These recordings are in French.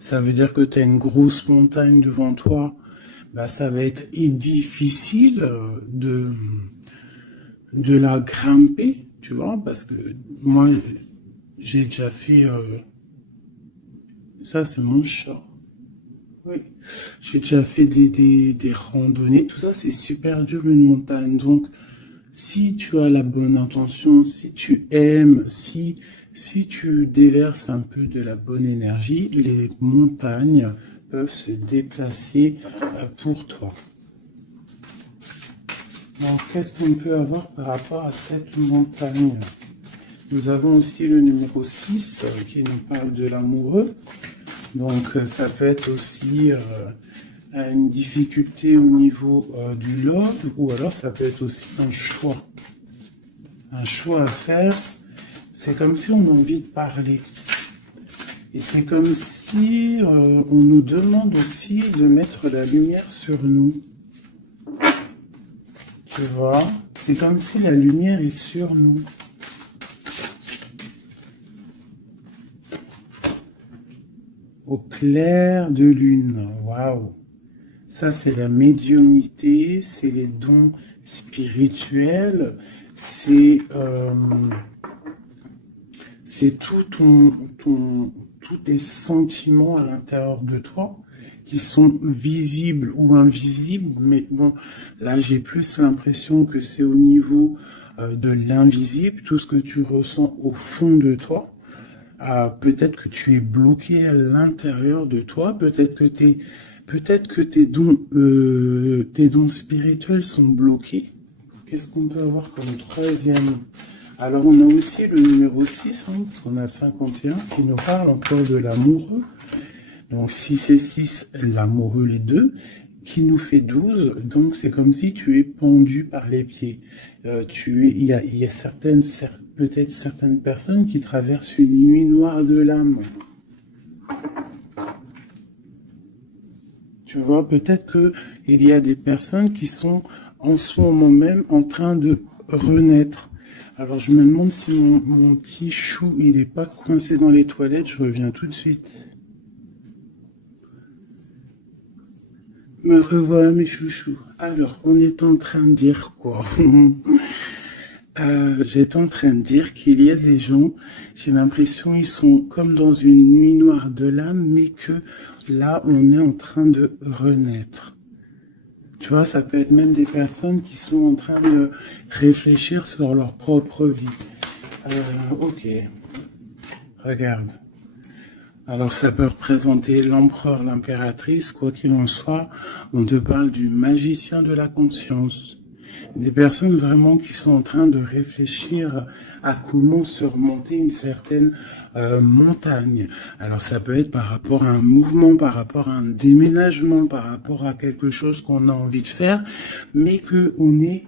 Ça veut dire que tu as une grosse montagne devant toi. Bah, ça va être difficile de la grimper, tu vois, parce que moi, j'ai déjà fait... ça, c'est mon chat. Oui. J'ai déjà fait des randonnées. Tout ça, c'est super dur, une montagne. Donc, si tu as la bonne intention, si tu aimes, si tu déverses un peu de la bonne énergie, les montagnes peuvent se déplacer pour toi. Donc, qu'est-ce qu'on peut avoir par rapport à cette montagne? Nous avons aussi le numéro 6 qui nous parle de l'amoureux. Donc, ça peut être aussi une difficulté au niveau du love, ou alors ça peut être aussi un choix. Un choix à faire. C'est comme si on a envie de parler. Et c'est comme si on nous demande aussi de mettre la lumière sur nous. Tu vois? C'est comme si la lumière est sur nous. Au clair de lune. Waouh! Ça, c'est la médiumnité, c'est les dons spirituels, c'est tous tes sentiments à l'intérieur de toi qui sont visibles ou invisibles. Mais bon, là, j'ai plus l'impression que c'est au niveau de l'invisible, tout ce que tu ressens au fond de toi. Peut-être que tu es bloqué à l'intérieur de toi, peut-être que tes dons spirituels sont bloqués. Qu'est-ce qu'on peut avoir comme troisième? Alors on a aussi le numéro 6, hein, parce qu'on a le 51, qui nous parle encore de l'amoureux. Donc 6 et 6, l'amoureux les deux, qui nous fait 12. Donc c'est comme si tu es pendu par les pieds. Il y a peut-être certaines personnes qui traversent une nuit noire de l'âme. Tu vois, peut-être que il y a des personnes qui sont en ce moment même en train de renaître. Alors je me demande si mon petit chou, il n'est pas coincé dans les toilettes. Je reviens tout de suite. Me revoilà mes chouchous. Alors, on est en train de dire quoi? J'étais en train de dire qu'il y a des gens, j'ai l'impression ils sont comme dans une nuit noire de l'âme, mais que là, on est en train de renaître. Tu vois, ça peut être même des personnes qui sont en train de réfléchir sur leur propre vie. Ok, regarde. Alors ça peut représenter l'empereur, l'impératrice, quoi qu'il en soit, on te parle du magicien de la conscience. Des personnes vraiment qui sont en train de réfléchir à comment surmonter une certaine montagne. Alors ça peut être par rapport à un mouvement, par rapport à un déménagement, par rapport à quelque chose qu'on a envie de faire, mais qu'on est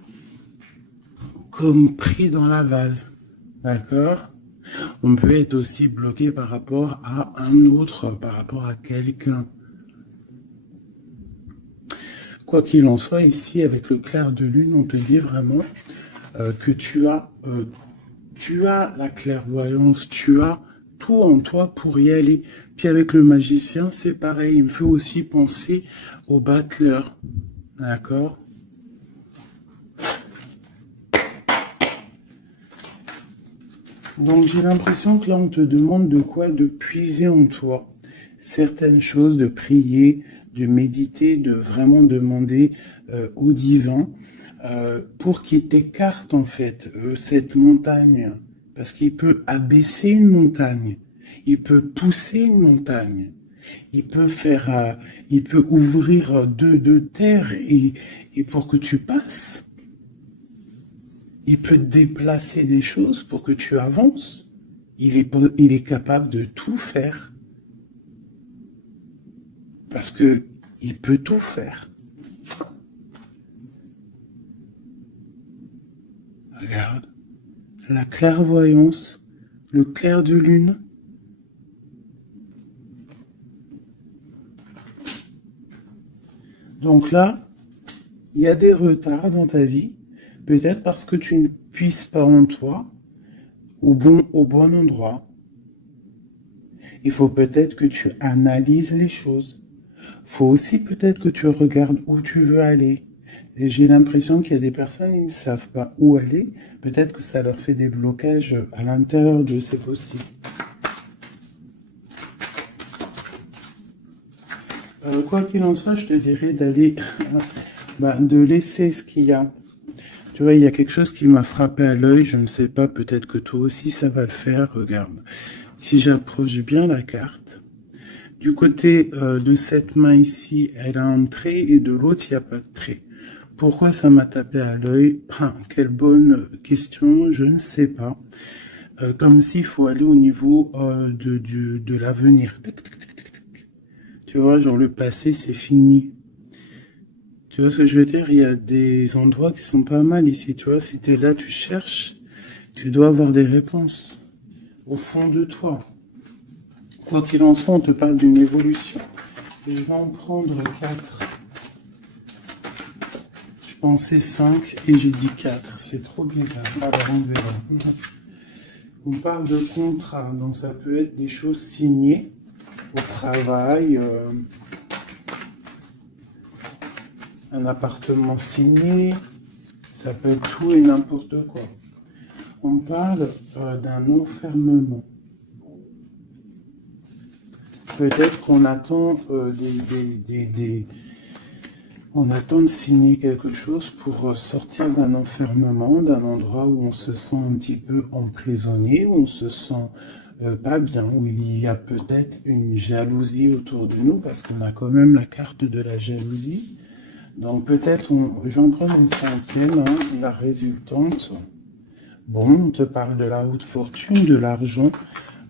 comme pris dans la vase. D'accord? On peut être aussi bloqué par rapport à un autre, par rapport à quelqu'un. Quoi qu'il en soit, ici, avec le clair de lune, on te dit vraiment que tu as la clairvoyance, tu as tout en toi pour y aller. Puis avec le magicien, c'est pareil. Il me fait aussi penser au battleur. D'accord? Donc j'ai l'impression que là, on te demande de quoi? De puiser en toi certaines choses, de prier, de méditer, de vraiment demander au divin pour qu'il t'écarte en fait cette montagne. Parce qu'il peut abaisser une montagne, il peut pousser une montagne, il peut ouvrir deux terres et pour que tu passes. Il peut déplacer des choses pour que tu avances. Il est capable de tout faire. Parce que il peut tout faire. Regarde. La clairvoyance, le clair de lune. Donc là, il y a des retards dans ta vie. Peut-être parce que tu ne puisses pas en toi au bon endroit. Il faut peut-être que tu analyses les choses. Faut aussi peut-être que tu regardes où tu veux aller. Et j'ai l'impression qu'il y a des personnes, ils ne savent pas où aller. Peut-être que ça leur fait des blocages à l'intérieur d'eux, c'est possible. Quoi qu'il en soit, je te dirais d'aller, de laisser ce qu'il y a. Tu vois, il y a quelque chose qui m'a frappé à l'œil, je ne sais pas, peut-être que toi aussi ça va le faire, regarde. Si j'approche bien la carte, du côté de cette main ici, elle a un trait et de l'autre, il n'y a pas de trait. Pourquoi ça m'a tapé à l'œil? Quelle bonne question, je ne sais pas. Comme s'il faut aller au niveau de l'avenir. Tu vois, genre le passé, c'est fini. Tu vois ce que je veux dire? Il y a des endroits qui sont pas mal ici. Tu vois, si tu es là, tu cherches, tu dois avoir des réponses au fond de toi. Quoi qu'il en soit, on te parle d'une évolution. Et je vais en prendre 4. Je pensais 5 et j'ai dit 4. C'est trop bizarre. Alors on verra. On parle de contrat, donc ça peut être des choses signées au travail, un appartement signé, ça peut être tout et n'importe quoi. On parle d'un enfermement. Peut-être qu'on attend on attend de signer quelque chose pour sortir d'un enfermement, d'un endroit où on se sent un petit peu emprisonné, où on se sent pas bien, où il y a peut-être une jalousie autour de nous, parce qu'on a quand même la carte de la jalousie. Donc peut-être, j'en prends une cinquième, hein, la résultante. Bon, on te parle de la haute fortune, de l'argent,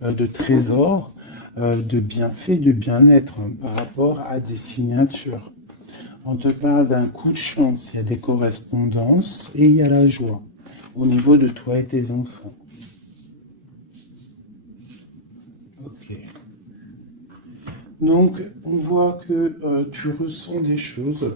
de trésors, de bienfaits, de bien-être hein, par rapport à des signatures. On te parle d'un coup de chance, il y a des correspondances et il y a la joie au niveau de toi et tes enfants. Ok. Donc, on voit que tu ressens des choses.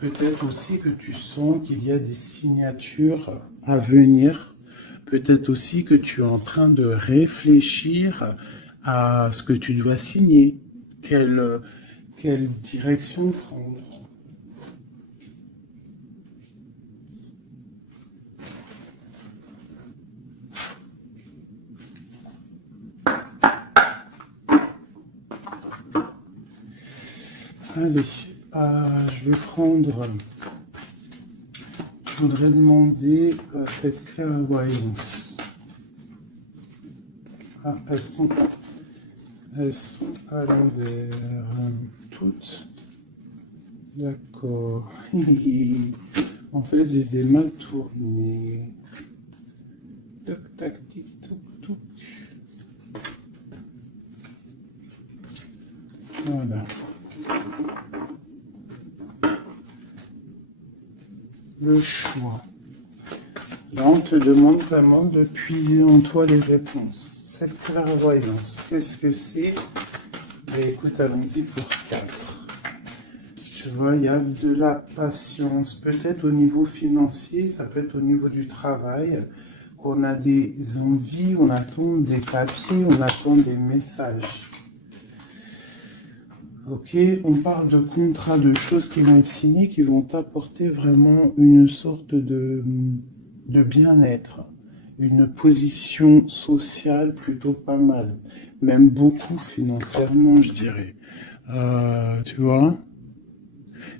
Peut-être aussi que tu sens qu'il y a des signatures à venir. Peut-être aussi que tu es en train de réfléchir à ce que tu dois signer. Quelle direction prendre? Allez, je vais prendre... Je voudrais demander cette clairvoyance. Ah, elles sont à l'envers. Toutes. D'accord. En fait, je les ai mal tournées. Toc, tac, tic, toc, toc. Voilà. Le choix. Là, on te demande vraiment de puiser en toi les réponses. Cette clairvoyance, qu'est-ce que c'est? Écoute, allons-y pour 4. Tu vois, il y a de la patience. Peut-être au niveau financier, ça peut être au niveau du travail. On a des envies, on attend des papiers, on attend des messages. Ok, on parle de contrats, de choses qui vont être signées, qui vont apporter vraiment une sorte de bien-être, une position sociale plutôt pas mal, même beaucoup financièrement, je dirais. Tu vois,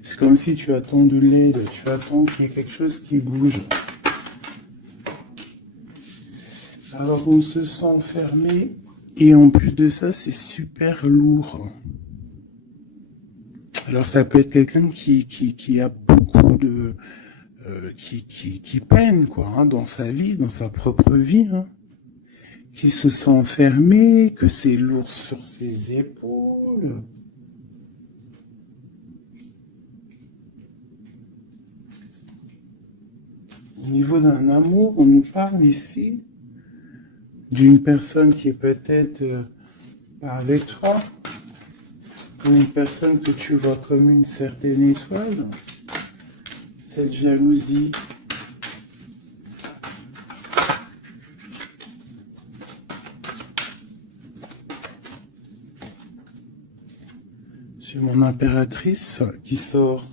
c'est comme si tu attends de l'aide, tu attends qu'il y ait quelque chose qui bouge. Alors on se sent fermé et en plus de ça, c'est super lourd. Alors ça peut être quelqu'un qui a beaucoup de... qui peine quoi, hein, dans sa vie, dans sa propre vie, hein, qui se sent enfermé, que c'est lourd sur ses épaules. Au niveau d'un amour, on nous parle ici d'une personne qui est peut-être par l'étoile, ou une personne que tu vois comme une certaine étoile. Cette jalousie. J'ai mon impératrice qui sort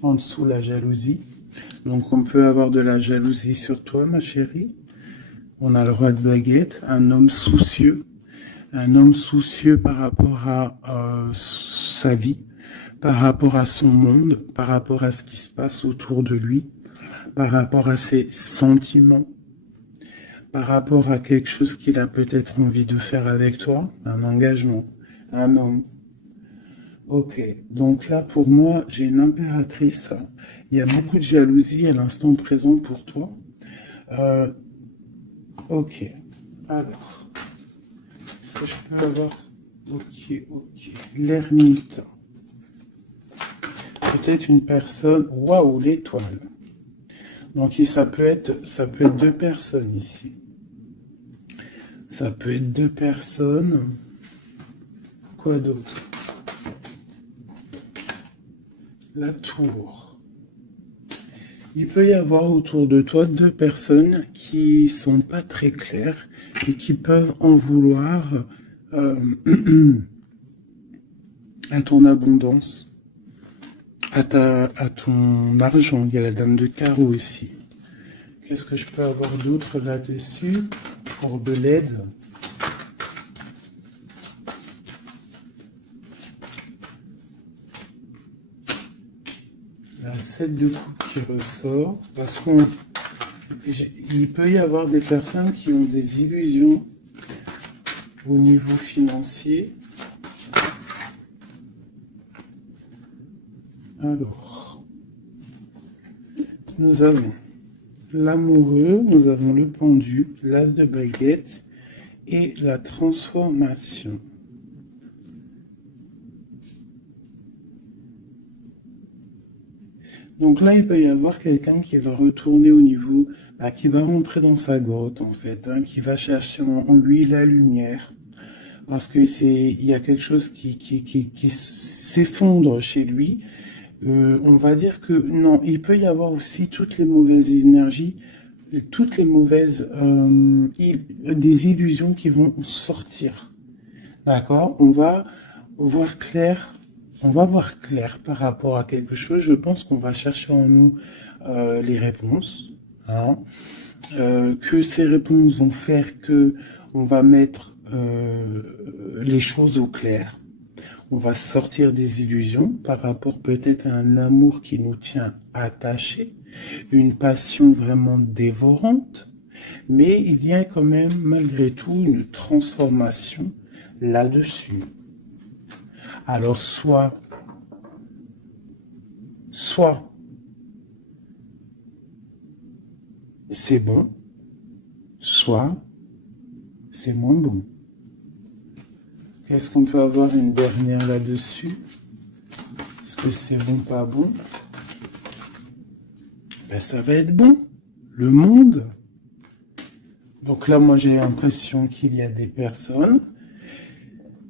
en dessous la jalousie. Donc on peut avoir de la jalousie sur toi, ma chérie. On a le roi de baguette, un homme soucieux. Un homme soucieux par rapport à sa vie, par rapport à son monde, par rapport à ce qui se passe autour de lui, par rapport à ses sentiments, par rapport à quelque chose qu'il a peut-être envie de faire avec toi, un engagement, un homme. Ok, donc là pour moi j'ai une impératrice, il y a beaucoup de jalousie à l'instant présent pour toi. Ok, alors, est-ce que je peux avoir... Ok, ok, l'ermite. Peut-être une personne... Waouh, l'étoile. Donc ça peut être deux personnes ici. Ça peut être deux personnes. Quoi d'autre? La tour. Il peut y avoir autour de toi deux personnes qui sont pas très claires et qui peuvent en vouloir à ton abondance, à ton argent. Il y a la dame de carreau aussi. Qu'est-ce que je peux avoir d'autre là-dessus pour de l'aide? La 7 de coupe qui ressort, parce qu'il peut y avoir des personnes qui ont des illusions au niveau financier. Alors, nous avons l'amoureux, nous avons le pendu, l'as de baguette et la transformation. Donc là, il peut y avoir quelqu'un qui va retourner au niveau, qui va rentrer dans sa grotte en fait, qui va chercher en lui la lumière. Parce que il y a quelque chose qui s'effondre chez lui. On va dire que non, il peut y avoir aussi toutes les mauvaises énergies, toutes les mauvaises des illusions qui vont sortir. D'accord? On va voir clair. On va voir clair par rapport à quelque chose. Je pense qu'on va chercher en nous les réponses. Hein, que ces réponses vont faire que on va mettre les choses au clair. On va sortir des illusions par rapport peut-être à un amour qui nous tient attachés, une passion vraiment dévorante, mais il y a quand même malgré tout une transformation là-dessus. Alors soit c'est bon, soit c'est moins bon. Est-ce qu'on peut avoir une dernière là-dessus? Est-ce que c'est bon, pas bon? Ben, ça va être bon. Le monde. Donc là, moi, j'ai l'impression qu'il y a des personnes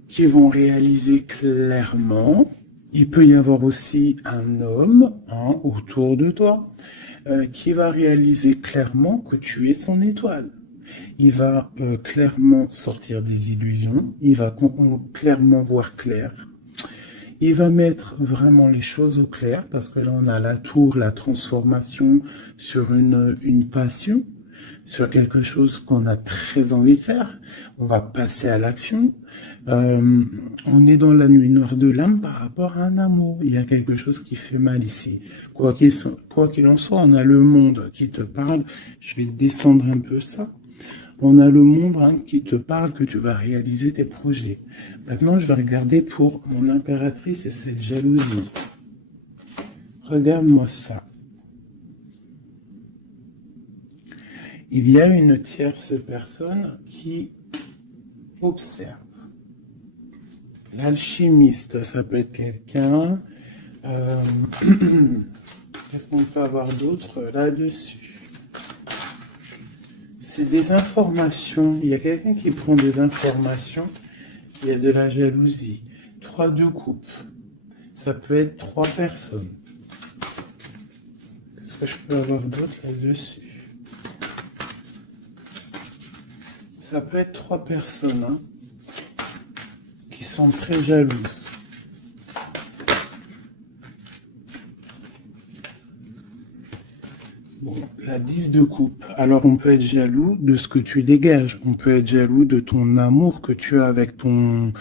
qui vont réaliser clairement. Il peut y avoir aussi un homme autour de toi qui va réaliser clairement que tu es son étoile. Il va clairement sortir des illusions, il va clairement voir clair. Il va mettre vraiment les choses au clair, parce que là on a la tour, la transformation sur une passion, sur quelque chose qu'on a très envie de faire. On va passer à l'action. On est dans la nuit noire de l'âme par rapport à un amour. Il y a quelque chose qui fait mal ici. Quoi qu'il en soit, on a le monde qui te parle. Je vais descendre un peu ça. On a le monde qui te parle que tu vas réaliser tes projets. Maintenant, je vais regarder pour mon impératrice et cette jalousie. Regarde-moi ça. Il y a une tierce personne qui observe. L'alchimiste, ça peut être quelqu'un. Qu'est-ce qu'on peut avoir d'autre là-dessus? C'est des informations. Il y a quelqu'un qui prend des informations. Il y a de la jalousie. 3 de coupe. Ça peut être 3 personnes. Qu'est-ce que je peux avoir d'autre là-dessus? Ça peut être 3 personnes qui sont très jalouses. La 10 de coupe. Alors, on peut être jaloux de ce que tu dégages. On peut être jaloux de ton amour que tu as avec ton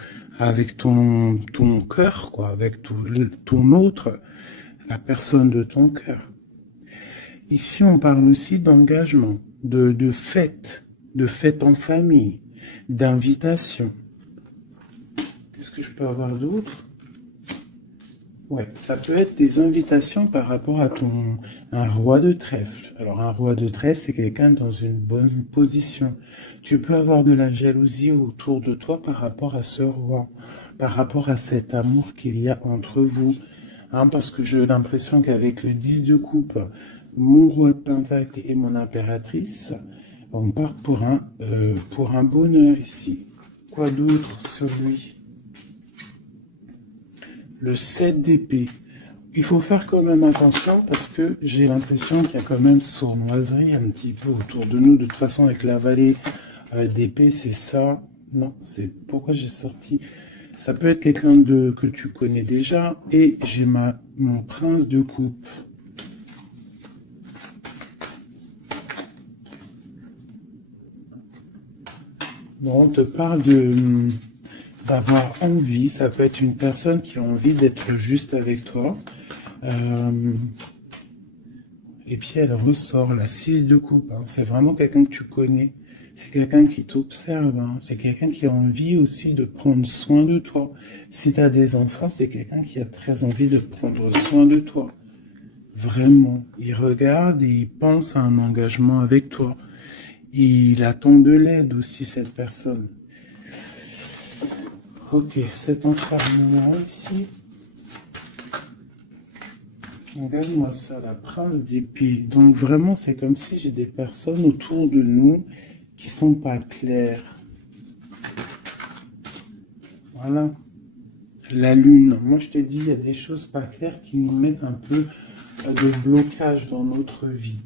cœur, quoi, avec ton autre, la personne de ton cœur. Ici, on parle aussi d'engagement, de fête en famille, d'invitation. Qu'est-ce que je peux avoir d'autre? Ouais, ça peut être des invitations par rapport à un roi de trèfle. Alors, un roi de trèfle, c'est quelqu'un dans une bonne position. Tu peux avoir de la jalousie autour de toi par rapport à ce roi, par rapport à cet amour qu'il y a entre vous. Hein, parce que j'ai l'impression qu'avec le 10 de coupe, mon roi de pentacle et mon impératrice, on part pour un bonheur ici. Quoi d'autre sur lui? Le 7 d'épée. Il faut faire quand même attention parce que j'ai l'impression qu'il y a quand même sournoiserie un petit peu autour de nous. De toute façon, avec la vallée d'épée, c'est ça. Non, c'est pourquoi j'ai sorti. Ça peut être quelqu'un que tu connais déjà. Et j'ai mon prince de coupe. Bon, on te parle d'avoir envie. Ça peut être une personne qui a envie d'être juste avec toi. Et puis elle ressort la 6 de coupe. Hein. C'est vraiment quelqu'un que tu connais. C'est quelqu'un qui t'observe. Hein. C'est quelqu'un qui a envie aussi de prendre soin de toi. Si tu as des enfants, c'est quelqu'un qui a très envie de prendre soin de toi. Vraiment. Il regarde et il pense à un engagement avec toi. Il attend de l'aide aussi, cette personne. Ok, cet enfermement ici. Regarde-moi ça, la prince d'épée. Donc vraiment, c'est comme si j'ai des personnes autour de nous qui sont pas claires. Voilà. La lune. Moi, je te dis, il y a des choses pas claires qui nous mettent un peu de blocage dans notre vie.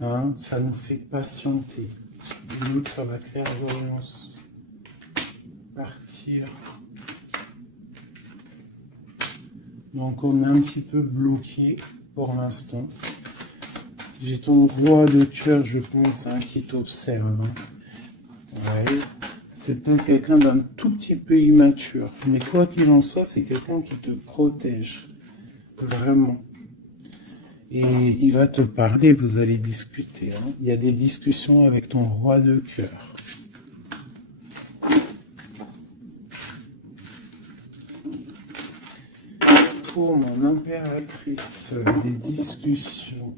Hein, ça nous fait patienter. Une autre sur la clairvoyance. Partir. Donc, on est un petit peu bloqué pour l'instant. J'ai ton roi de cœur, je pense, hein, qui t'observe. Hein. Ouais. C'est peut-être quelqu'un d'un tout petit peu immature. Mais quoi qu'il en soit, c'est quelqu'un qui te protège. Vraiment. Et il va te parler, vous allez discuter. Hein. Il y a des discussions avec ton roi de cœur. Pour mon impératrice, des discussions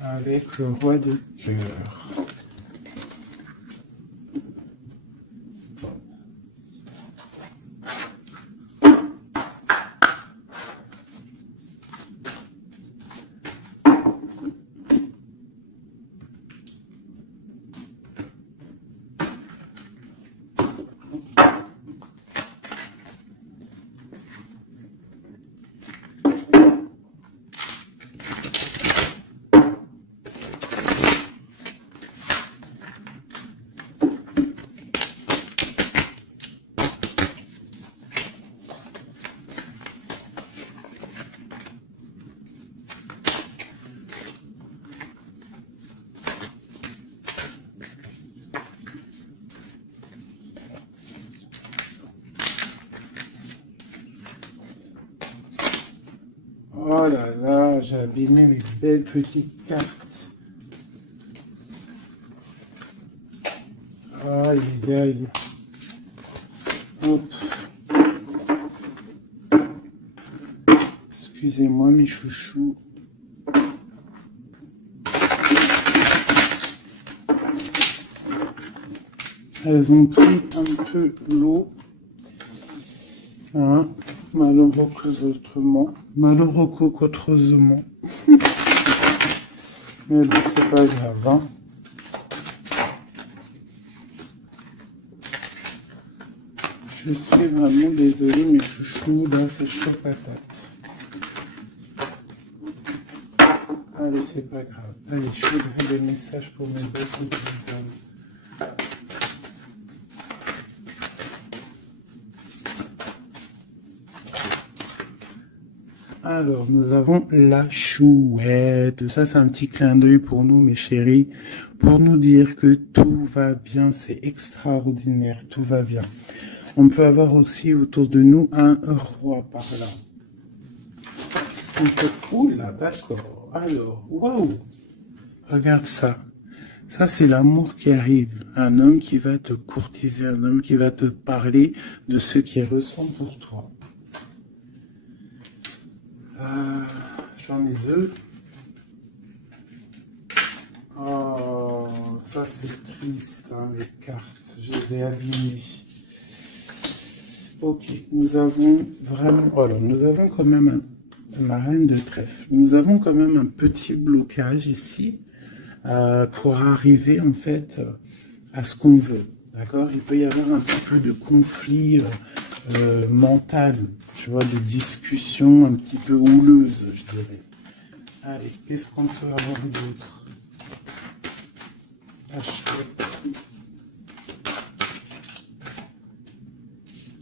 avec le roi de cœur. Oh là là, j'ai abîmé mes belles petites cartes. Aïe, aïe, aïe. Hop. Excusez-moi mes chouchous. Elles ont pris un peu l'eau. Hein, malheureusement. Mais bon, c'est pas grave. Hein. Je suis vraiment désolé, mes chouchous. Là, c'est chaud patate. Allez, c'est pas grave. Allez, je voudrais des messages pour mes belles petites âmes. Alors, nous avons la chouette. Ça, c'est un petit clin d'œil pour nous, mes chéris, pour nous dire que tout va bien, c'est extraordinaire, tout va bien. On peut avoir aussi autour de nous un roi par là. Qu'est-ce qu'on peut... Oh là, d'accord. Alors, waouh. Regarde ça. Ça, c'est l'amour qui arrive. Un homme qui va te courtiser, un homme qui va te parler de ce qu'il ressent pour toi. J'en ai deux. Oh, ça c'est triste, hein, les cartes. Je les ai abîmées. Ok, nous avons vraiment... Voilà, nous avons quand même la reine de trèfle. Nous avons quand même un petit blocage ici pour arriver en fait à ce qu'on veut. D'accord? Il peut y avoir un petit peu de conflit mental, tu vois, de discussion un petit peu houleuse, je dirais. Allez, qu'est-ce qu'on peut avoir d'autre? La chouette.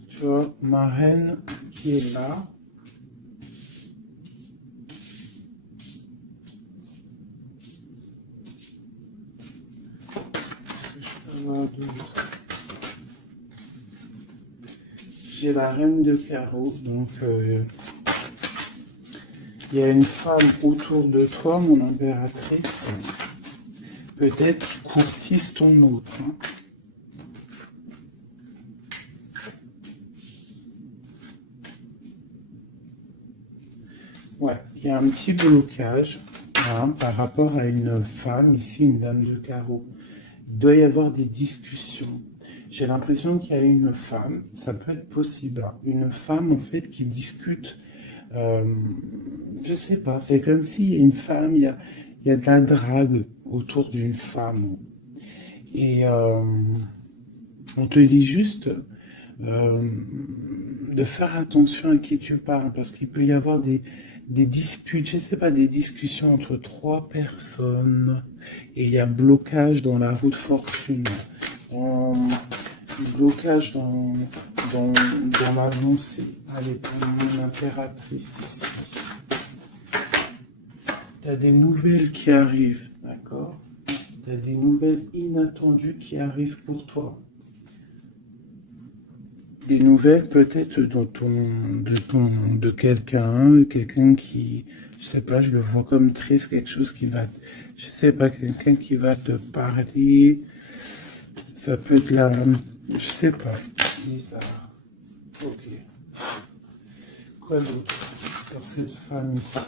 Tu vois, ma reine qui est là. Qu'est-ce que je peux avoir d'autre? J'ai la reine de carreau, donc il y a une femme autour de toi, mon impératrice, peut-être qui courtise ton autre. Hein. Ouais, il y a un petit blocage hein, par rapport à une femme, ici une dame de carreau. Il doit y avoir des discussions. J'ai l'impression qu'il y a une femme, ça peut être possible, hein, une femme en fait qui discute, je sais pas, c'est comme s'il y a une femme, il y a de la drague autour d'une femme. Et on te dit juste de faire attention à qui tu parles, parce qu'il peut y avoir des disputes, je sais pas, des discussions entre trois personnes, et il y a blocage dans la roue de fortune. Blocage dans l'avancée. Allez, pour mon impératrice ici. Tu as des nouvelles qui arrivent, d'accord? Tu as des nouvelles inattendues qui arrivent pour toi. Des nouvelles peut-être de quelqu'un qui, je sais pas, je le vois comme triste, quelque chose qui va, je sais pas, quelqu'un qui va te parler. Ça peut être là, je sais pas, bizarre. Ok. Quoi d'autre sur cette femme ici?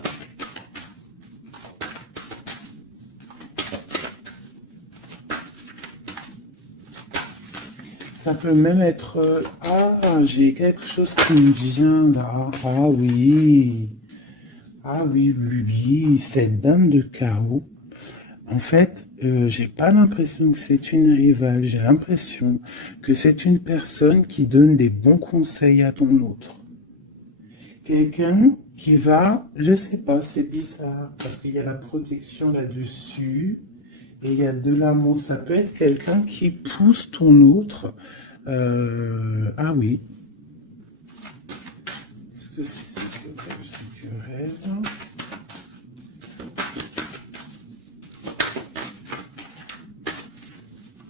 Ça peut même être... ah, j'ai quelque chose qui me vient là. Ah oui. Ah oui, oui, oui. Cette dame de carreau. En fait, j'ai pas l'impression que c'est une rivale. J'ai l'impression que c'est une personne qui donne des bons conseils à ton autre. Quelqu'un qui va... Je sais pas, c'est bizarre. Parce qu'il y a la protection là-dessus. Et il y a de l'amour, ça peut être quelqu'un qui pousse ton autre. Ah oui. Est-ce que c'est que rêve?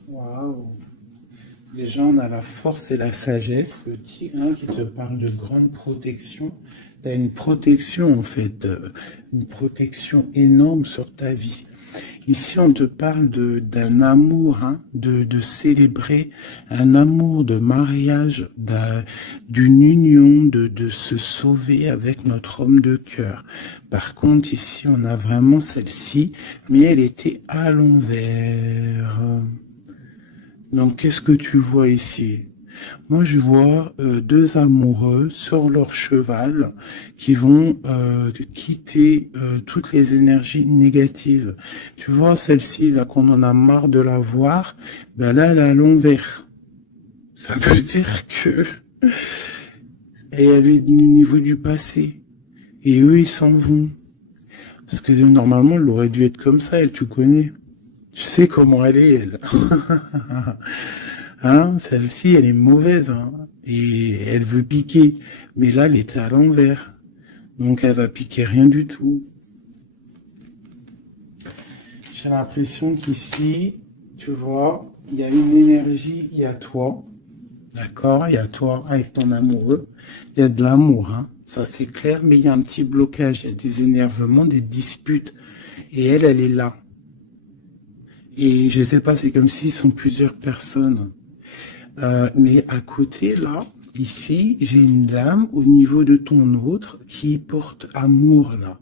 Waouh. Déjà, on a la force et la sagesse. Le tigre hein, qui te parle de grande protection. Tu as une protection, en fait. Une protection énorme sur ta vie. Ici, on te parle d'un amour, hein, de célébrer un amour de mariage, d'une union, de se sauver avec notre homme de cœur. Par contre, ici, on a vraiment celle-ci, mais elle était à l'envers. Donc, qu'est-ce que tu vois ici? Moi, je vois deux amoureux sur leur cheval qui vont quitter toutes les énergies négatives. Tu vois, celle-ci, là, qu'on en a marre de la voir, ben là, elle est à l'envers. Ça veut dire que... Et elle est au niveau du passé. Et eux, ils s'en vont. Parce que normalement, elle aurait dû être comme ça, elle, tu connais. Tu sais comment elle est, elle. Hein, celle-ci, elle est mauvaise, hein, et elle veut piquer. Mais là, elle était à l'envers. Donc, elle va piquer rien du tout. J'ai l'impression qu'ici, tu vois, il y a une énergie, il y a toi. D'accord? Il y a toi avec ton amoureux. Il y a de l'amour, hein. Ça, c'est clair, mais il y a un petit blocage. Il y a des énervements, des disputes. Et elle est là. Et je sais pas, c'est comme s'ils sont plusieurs personnes. Mais à côté, là, ici, j'ai une dame au niveau de ton autre qui porte amour, là.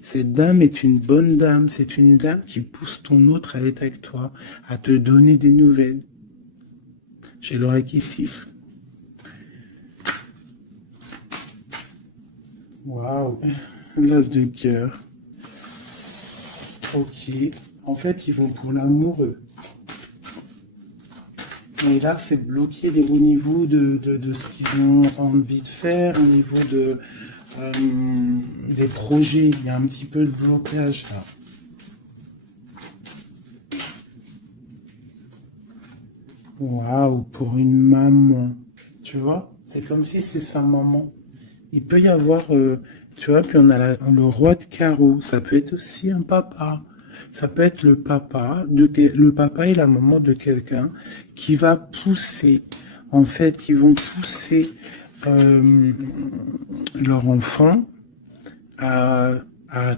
Cette dame est une bonne dame. C'est une dame qui pousse ton autre à être avec toi, à te donner des nouvelles. J'ai l'oreille qui siffle. Waouh, l'as de cœur. Ok. En fait, ils vont pour l'amoureux. Et là, c'est bloqué au niveau de ce qu'ils ont envie de faire, au niveau des projets. Il y a un petit peu de blocage là. Waouh, pour une maman. Tu vois, c'est comme si c'est sa maman. Il peut y avoir, tu vois, puis on a le roi de carreau. Ça peut être aussi un papa. Ça peut être le papa, le papa et la maman de quelqu'un qui va pousser. En fait, ils vont pousser leur enfant à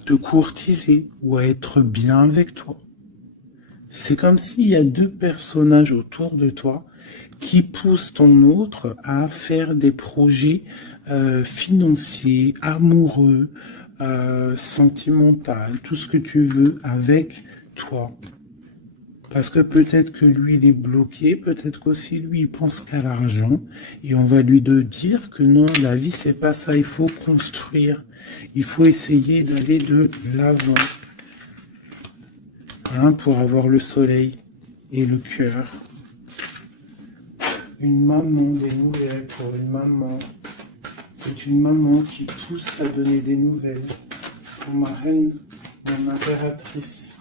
te courtiser ou à être bien avec toi. C'est comme s'il y a deux personnages autour de toi qui poussent ton autre à faire des projets financiers, amoureux, sentimentaux, tout ce que tu veux avec toi. Parce que peut-être que lui, il est bloqué, peut-être qu'aussi lui, il pense qu'à l'argent, et on va lui dire que non, la vie, c'est pas ça, il faut construire, il faut essayer d'aller de l'avant. Hein, pour avoir le soleil et le cœur. Une maman, des nouvelles pour une maman. C'est une maman qui pousse à donner des nouvelles. Pour ma reine, mon impératrice.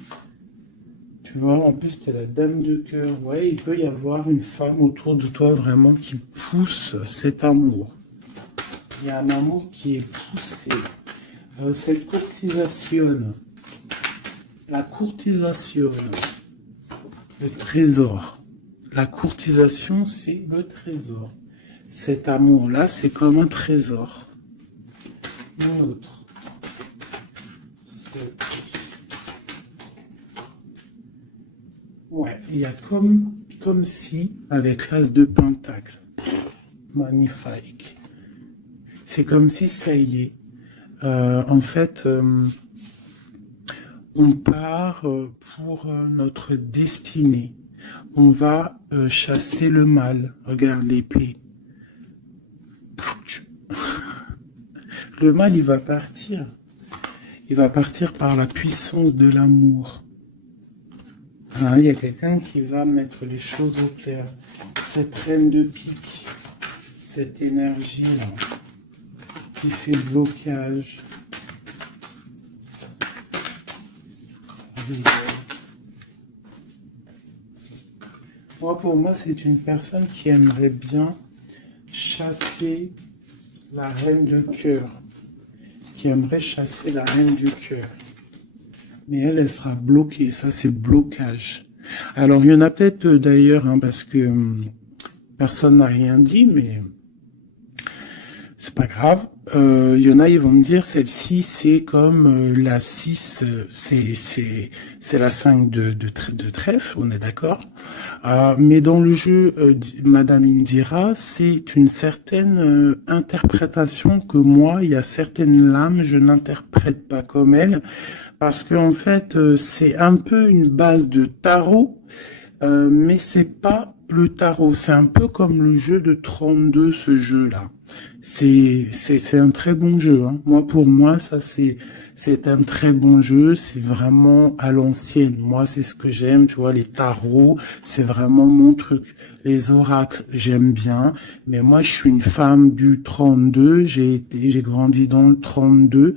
Tu vois, en plus, t'es la dame de cœur. Ouais, il peut y avoir une femme autour de toi vraiment qui pousse cet amour. Il y a un amour qui est poussé. Cette courtisation. La courtisation, le trésor. La courtisation, c'est le trésor. Cet amour-là, c'est comme un trésor. L'autre. Ouais, il y a comme si, avec l'as de pentacle. Magnifique. C'est comme si, ça y est. En fait... on part pour notre destinée. On va chasser le mal. Regarde l'épée. Le mal, il va partir. Il va partir par la puissance de l'amour. Hein, il y a quelqu'un qui va mettre les choses au clair. Cette reine de pique, cette énergie-là, qui fait blocage. Pour moi, c'est une personne qui aimerait bien chasser la reine de cœur. Qui aimerait chasser la reine du cœur. Mais elle sera bloquée. Ça, c'est blocage. Alors, il y en a peut-être d'ailleurs, hein, parce que personne n'a rien dit, mais c'est pas grave. Il y en a, ils vont me dire, celle-ci, c'est comme la 6, c'est la 5 de trèfle, on est d'accord. Mais dans le jeu, Madame Indira, c'est une certaine interprétation que moi, il y a certaines lames, je n'interprète pas comme elle, parce que en fait, c'est un peu une base de tarot, mais c'est pas le tarot. C'est un peu comme le jeu de 32, ce jeu-là. C'est un très bon jeu, hein. Moi, pour moi, ça, c'est un très bon jeu. C'est vraiment à l'ancienne. Moi, c'est ce que j'aime. Tu vois, les tarots, c'est vraiment mon truc. Les oracles, j'aime bien. Mais moi, je suis une femme du 32. J'ai grandi dans le 32.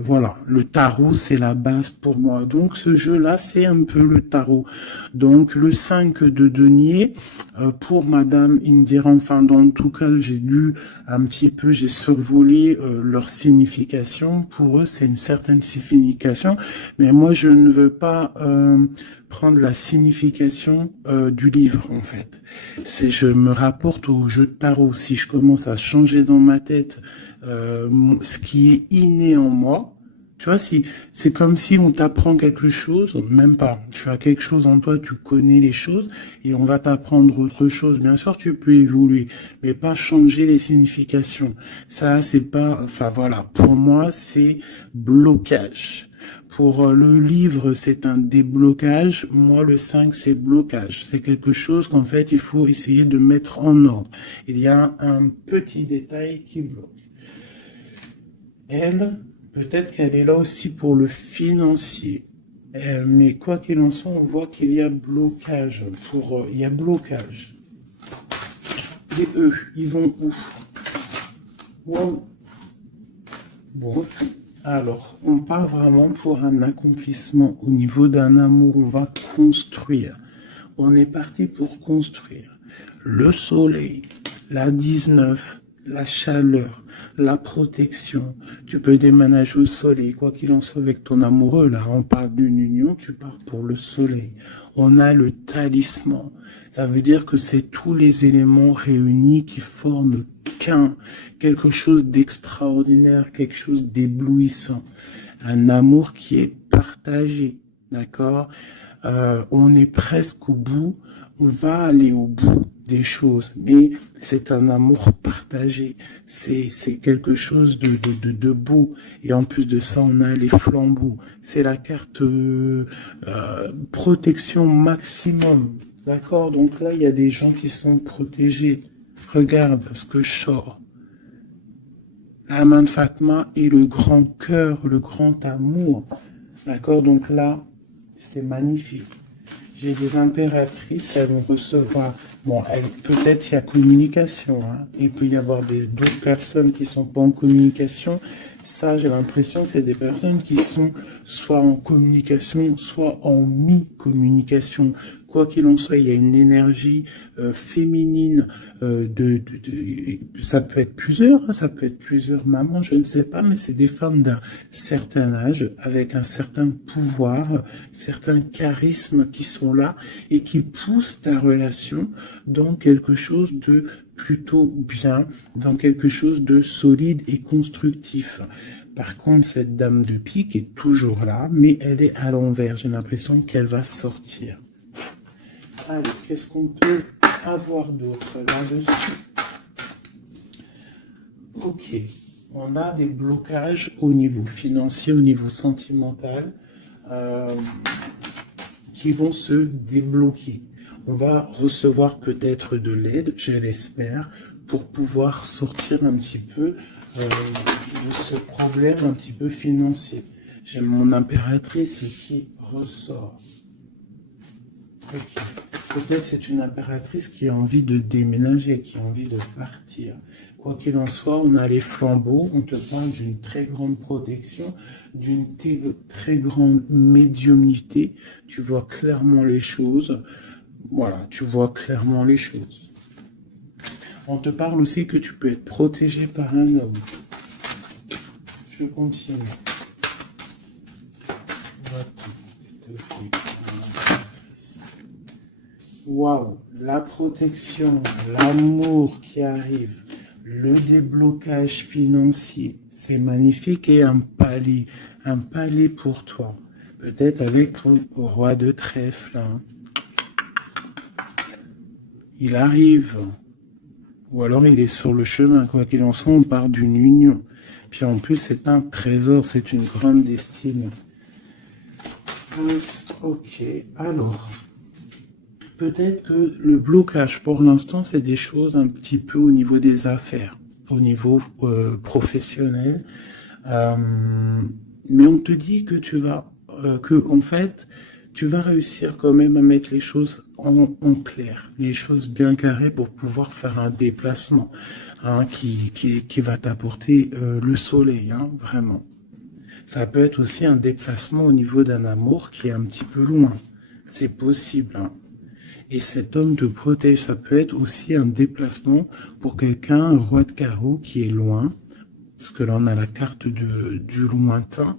Voilà, le tarot, c'est la base pour moi. Donc, ce jeu-là, c'est un peu le tarot. Donc, le 5 de denier, pour Madame Indira, enfin, dans tout cas, que j'ai lu un petit peu, j'ai survolé leur signification. Pour eux, c'est une certaine signification, mais moi, je ne veux pas prendre la signification du livre, en fait. Je me rapporte au jeu de tarot. Si je commence à changer dans ma tête ce qui est inné en moi, tu vois, si c'est comme si on t'apprend quelque chose, même pas. Tu as quelque chose en toi, tu connais les choses, et on va t'apprendre autre chose. Bien sûr, tu peux évoluer, mais pas changer les significations. Ça, c'est pas. Enfin voilà, pour moi, c'est blocage. Pour le livre, c'est un déblocage. Moi, le 5, c'est blocage. C'est quelque chose qu'en fait, il faut essayer de mettre en ordre. Il y a un petit détail qui bloque. Elle, peut-être qu'elle est là aussi pour le financier. Mais quoi qu'il en soit, on voit qu'il y a blocage. Il y a blocage. Et eux, ils vont où? Bon. Alors, on part vraiment pour un accomplissement au niveau d'un amour. On va construire. On est parti pour construire. Le soleil, la 19, la chaleur, la protection. Tu peux déménager au soleil, quoi qu'il en soit avec ton amoureux. Là, on parle d'une union, tu pars pour le soleil. On a le talisman. Ça veut dire que c'est tous les éléments réunis qui forment quelque chose d'extraordinaire, quelque chose d'éblouissant. Un amour qui est partagé, d'accord? On est presque au bout. On va aller au bout des choses, mais c'est un amour partagé, c'est quelque chose de beau, et en plus de ça, on a les flambeaux, c'est la carte protection maximum, d'accord? Donc là, il y a des gens qui sont protégés. Regarde ce que je sors. La main de Fatma et le grand cœur, le grand amour, d'accord? Donc là, c'est magnifique. J'ai des impératrices, elles vont recevoir. Bon, peut-être il y a communication. Hein. Il peut y avoir d'autres personnes qui sont pas en communication. Ça, j'ai l'impression que c'est des personnes qui sont soit en communication, soit en mi-communication. Quoi qu'il en soit, il y a une énergie féminine. Ça peut être plusieurs, hein, ça peut être plusieurs mamans, je ne sais pas, mais c'est des femmes d'un certain âge, avec un certain pouvoir, certains charismes qui sont là et qui poussent ta relation dans quelque chose de plutôt bien, dans quelque chose de solide et constructif. Par contre, cette dame de pique est toujours là, mais elle est à l'envers. J'ai l'impression qu'elle va sortir. Allez, qu'est-ce qu'on peut avoir d'autre là-dessus? Ok, on a des blocages au niveau financier, au niveau sentimental, qui vont se débloquer. On va recevoir peut-être de l'aide, je l'espère, pour pouvoir sortir un petit peu de ce problème un petit peu financier. J'ai mon impératrice qui ressort. Okay. Peut-être c'est une impératrice qui a envie de déménager, qui a envie de partir. Quoi qu'il en soit, on a les flambeaux, on te parle d'une très grande protection, d'une très grande médiumnité. Tu vois clairement les choses. Voilà, tu vois clairement les choses. On te parle aussi que tu peux être protégé par un homme. Je continue. Waouh, la protection, l'amour qui arrive, le déblocage financier, c'est magnifique, et un palais pour toi. Peut-être avec ton roi de trèfle. Hein. Il arrive, ou alors il est sur le chemin, quoi qu'il en soit, on part d'une union. Puis en plus, c'est un trésor, c'est une grande destinée. Ok, alors... Peut-être que le blocage, pour l'instant, c'est des choses un petit peu au niveau des affaires, au niveau professionnel. Mais on te dit que en fait, tu vas réussir quand même à mettre les choses en clair, les choses bien carrées pour pouvoir faire un déplacement hein, qui va t'apporter le soleil, hein, vraiment. Ça peut être aussi un déplacement au niveau d'un amour qui est un petit peu loin. C'est possible, hein. Et cet homme te protège. Ça peut être aussi un déplacement pour quelqu'un, un roi de carreau qui est loin. Parce que là, on a la carte du lointain.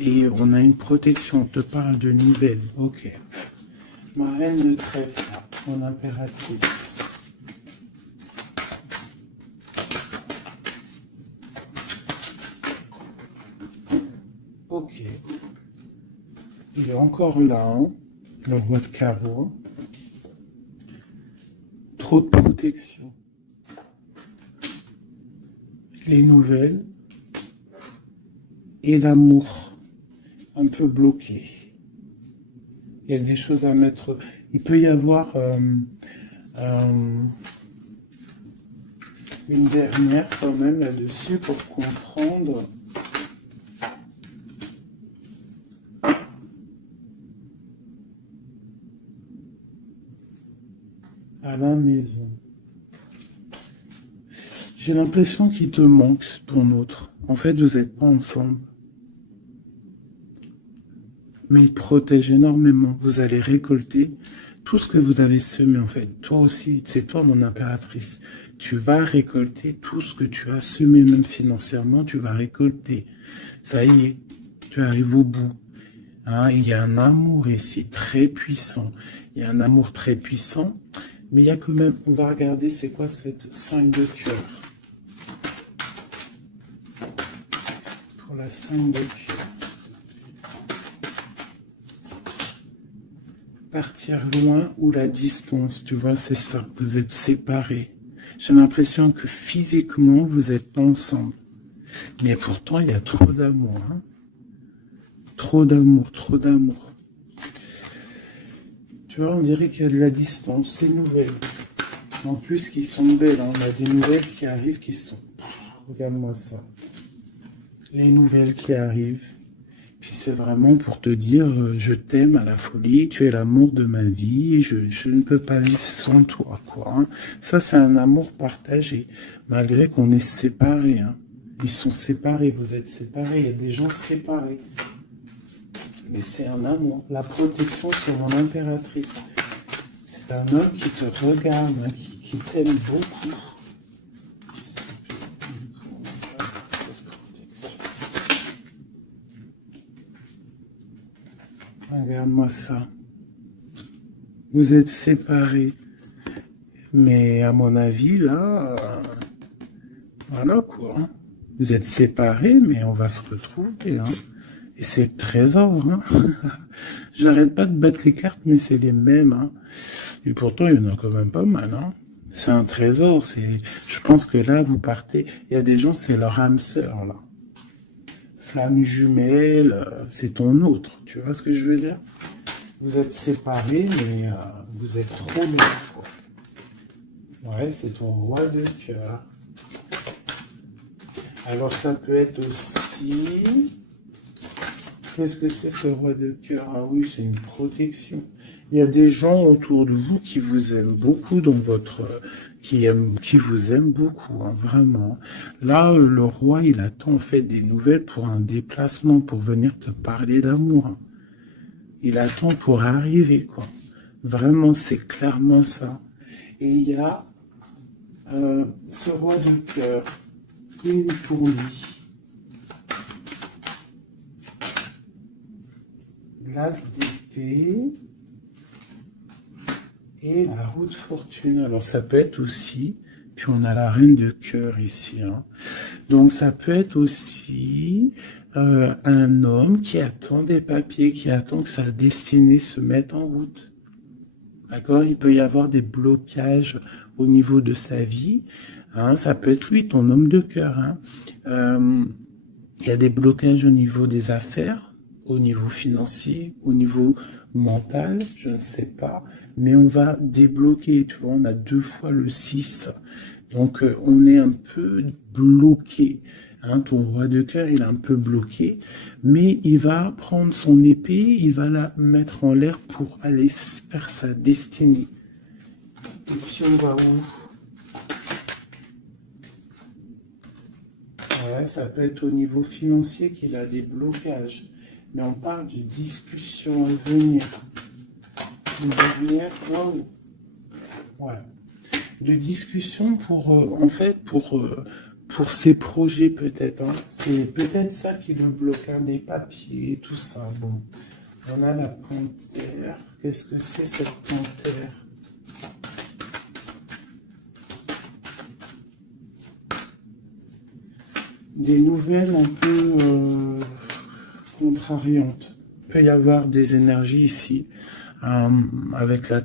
Et on a une protection. On te parle de nouvelles. Ok. Ma reine de trèfle, mon impératrice. Ok. Il est encore là, hein, le roi de carreau. Trop de protection. Les nouvelles. Et l'amour. Un peu bloqué. Il y a des choses à mettre. Il peut y avoir une dernière quand même là-dessus pour comprendre. À la maison. J'ai l'impression qu'il te manque ton autre. En fait, vous n'êtes pas ensemble. Mais il te protège énormément. Vous allez récolter tout ce que vous avez semé, en fait. Toi aussi, c'est toi mon impératrice. Tu vas récolter tout ce que tu as semé, même financièrement, tu vas récolter. Ça y est, tu arrives au bout. Hein, il y a un amour ici très puissant. Il y a un amour très puissant. Mais il y a quand même, on va regarder c'est quoi cette 5 de cœur. Pour la 5 de cœur. Partir loin ou la distance, tu vois, c'est ça. Vous êtes séparés. J'ai l'impression que physiquement, vous n'êtes pas ensemble. Mais pourtant, il y a trop d'amour. Hein. Trop d'amour, trop d'amour. Tu vois, on dirait qu'il y a de la distance. C'est nouvelle. En plus, qui sont belles. Hein. On a des nouvelles qui arrivent qui sont... Regarde-moi ça. Les nouvelles qui arrivent. Puis c'est vraiment pour te dire, je t'aime à la folie, tu es l'amour de ma vie, je ne peux pas vivre sans toi, quoi. Hein. Ça, c'est un amour partagé, malgré qu'on est séparés. Hein. Ils sont séparés, vous êtes séparés, il y a des gens séparés. Mais c'est un amour. La protection sur mon impératrice. C'est un homme qui te regarde, hein, qui t'aime beaucoup. Regarde-moi ça. Vous êtes séparés. Mais à mon avis, là, voilà quoi. Hein. Vous êtes séparés, mais on va se retrouver. Hein. Et c'est le trésor. Hein. J'arrête pas de battre les cartes, mais c'est les mêmes. Hein. Et pourtant, il y en a quand même pas mal. Hein. C'est un trésor. Je pense que là, vous partez. Il y a des gens, c'est leur âme sœur, là. Flamme jumelle, c'est ton autre. Tu vois ce que je veux dire? Vous êtes séparés, mais vous êtes trop bien. Ouais, c'est ton roi de cœur. Alors ça peut être aussi... Qu'est-ce que c'est ce roi de cœur? Ah oui, c'est une protection. Il y a des gens autour de vous qui vous aiment beaucoup dans votre... qui vous aiment beaucoup, hein, vraiment. Là, le roi, il attend en fait des nouvelles pour un déplacement, pour venir te parler d'amour. Hein. Il attend pour arriver, quoi. Vraiment, c'est clairement ça. Et il y a ce roi de cœur, une pour lui. L'as d'épée et la roue de fortune. Alors ça peut être aussi, puis on a la reine de cœur ici. Hein. Donc ça peut être aussi un homme qui attend des papiers, qui attend que sa destinée se mette en route. D'accord? Il peut y avoir des blocages au niveau de sa vie. Hein. Ça peut être lui, ton homme de cœur. Hein. Il y a des blocages au niveau des affaires, au niveau financier, au niveau mental, je ne sais pas. Mais on va débloquer, tu vois, on a 2 fois le 6. Donc, on est un peu bloqué. Hein, ton roi de cœur, il est un peu bloqué. Mais il va prendre son épée, il va la mettre en l'air pour aller faire sa destinée. Et puis, on va où? Ouais, ça peut être au niveau financier qu'il a des blocages. Mais on parle de discussions à venir. une dernière, wow. Ouais. De discussion pour, en fait, pour ses projets peut-être. Hein. C'est peut-être ça qui le bloque, hein, des papiers, tout ça. Bon, on a la panthère. Qu'est-ce que c'est cette panthère? Des nouvelles un peu contrariantes. Il peut y avoir des énergies ici. Avec la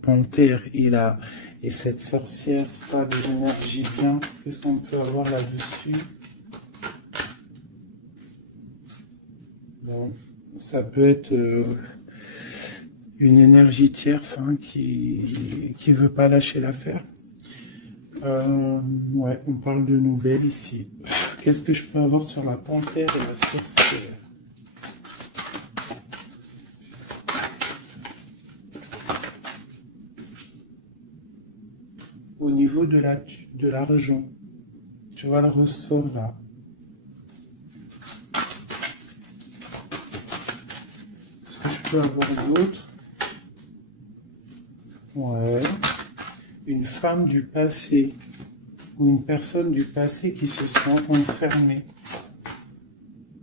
panthère et cette sorcière, c'est pas des énergies bien. Qu'est-ce qu'on peut avoir là-dessus? Bon, ça peut être une énergie tierce hein, qui veut pas lâcher l'affaire. Ouais, on parle de nouvelles ici. Qu'est-ce que je peux avoir sur la panthère et la sorcière? Au niveau de l'argent, tu vois le ressort là. Est-ce que je peux avoir d'autres? Ouais. Une femme du passé ou une personne du passé qui se sent enfermée.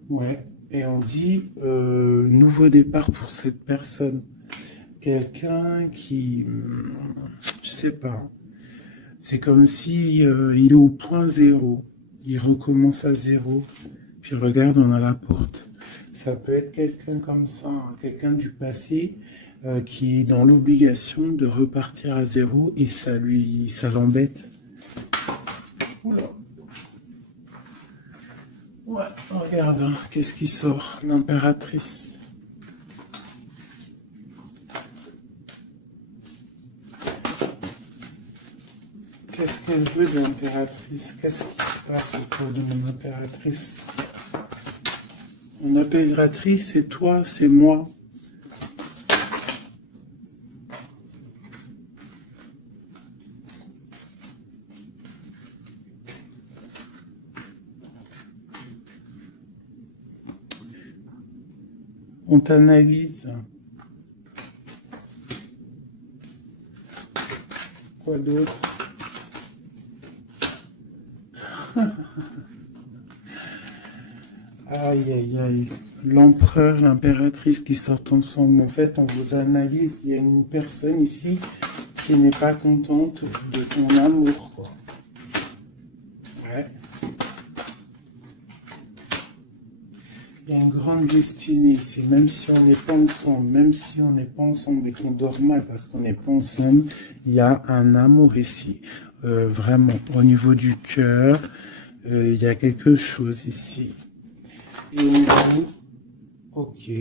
Ouais. Et on dit nouveau départ pour cette personne. Quelqu'un qui, je sais pas. C'est comme si il est au point zéro. Il recommence à zéro. Puis regarde, on a la porte. Ça peut être quelqu'un comme ça, hein, quelqu'un du passé qui est dans l'obligation de repartir à zéro et ça l'embête. Oula. Ouais, regarde, hein, qu'est-ce qui sort? L'impératrice. Qu'est-ce qu'elle veut de l'impératrice? Qu'est-ce qui se passe autour de mon impératrice? Mon impératrice, c'est toi, c'est moi. On t'analyse. Quoi d'autre? Aïe, aïe, aïe. L'empereur, l'impératrice qui sortent ensemble. En fait, on vous analyse. Il y a une personne ici qui n'est pas contente de ton amour, quoi. Ouais. Il y a une grande destinée ici, même si on n'est pas ensemble, et qu'on dort mal parce qu'on n'est pas ensemble, il y a un amour ici. Vraiment, au niveau du cœur, il y a quelque chose ici. Et au niveau, ok.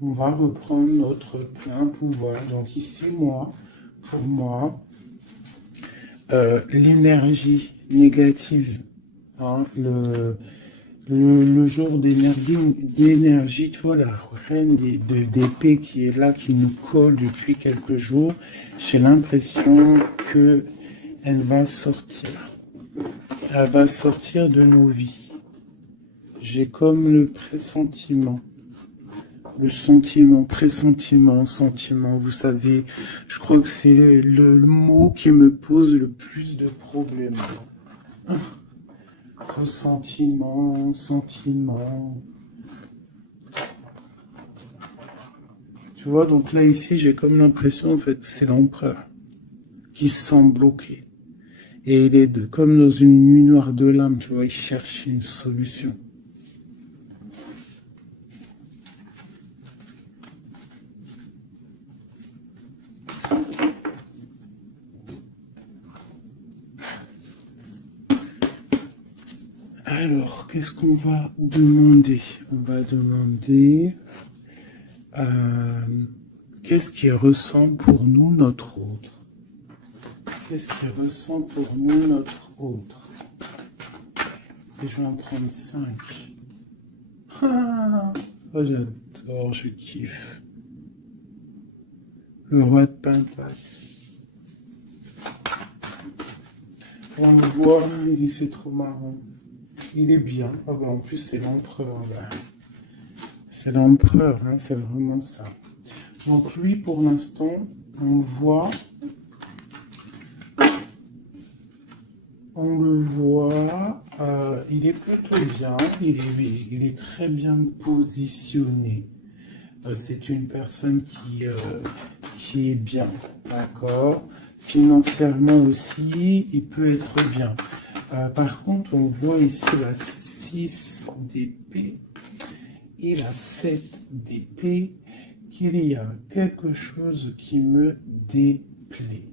On va reprendre notre plein pouvoir. Donc ici, pour moi, l'énergie négative, hein, le genre d'énergie, tu vois, la reine d'épée qui est là, qui nous colle depuis quelques jours, j'ai l'impression que elle va sortir. Elle va sortir de nos vies. J'ai comme le pressentiment. Le sentiment, vous savez, je crois que c'est le mot qui me pose le plus de problèmes. Ressentiment, sentiment. Tu vois, donc là, ici, j'ai comme l'impression, en fait, que c'est l'empereur qui se sent bloqué. Et il est comme dans une nuit noire de l'âme, tu vois, il cherche une solution. Alors, qu'est-ce qu'on va demander? On va demander qu'est-ce qui ressent pour nous notre autre? Qu'est-ce qui ressent pour nous notre autre? Et je vais en prendre 5. Ah, oh, j'adore, je kiffe. Le roi de Pentacle. On le voit, c'est trop marrant. Il est bien. Ah bah en plus, c'est l'empereur là. C'est l'empereur, hein, c'est vraiment ça. Donc lui, pour l'instant, on le voit, il est plutôt bien, il est très bien positionné. C'est une personne qui est bien, d'accord. Financièrement aussi, il peut être bien. Par contre, on voit ici la 6 d'épée et la 7 d'épée, qu'il y a quelque chose qui me déplaît.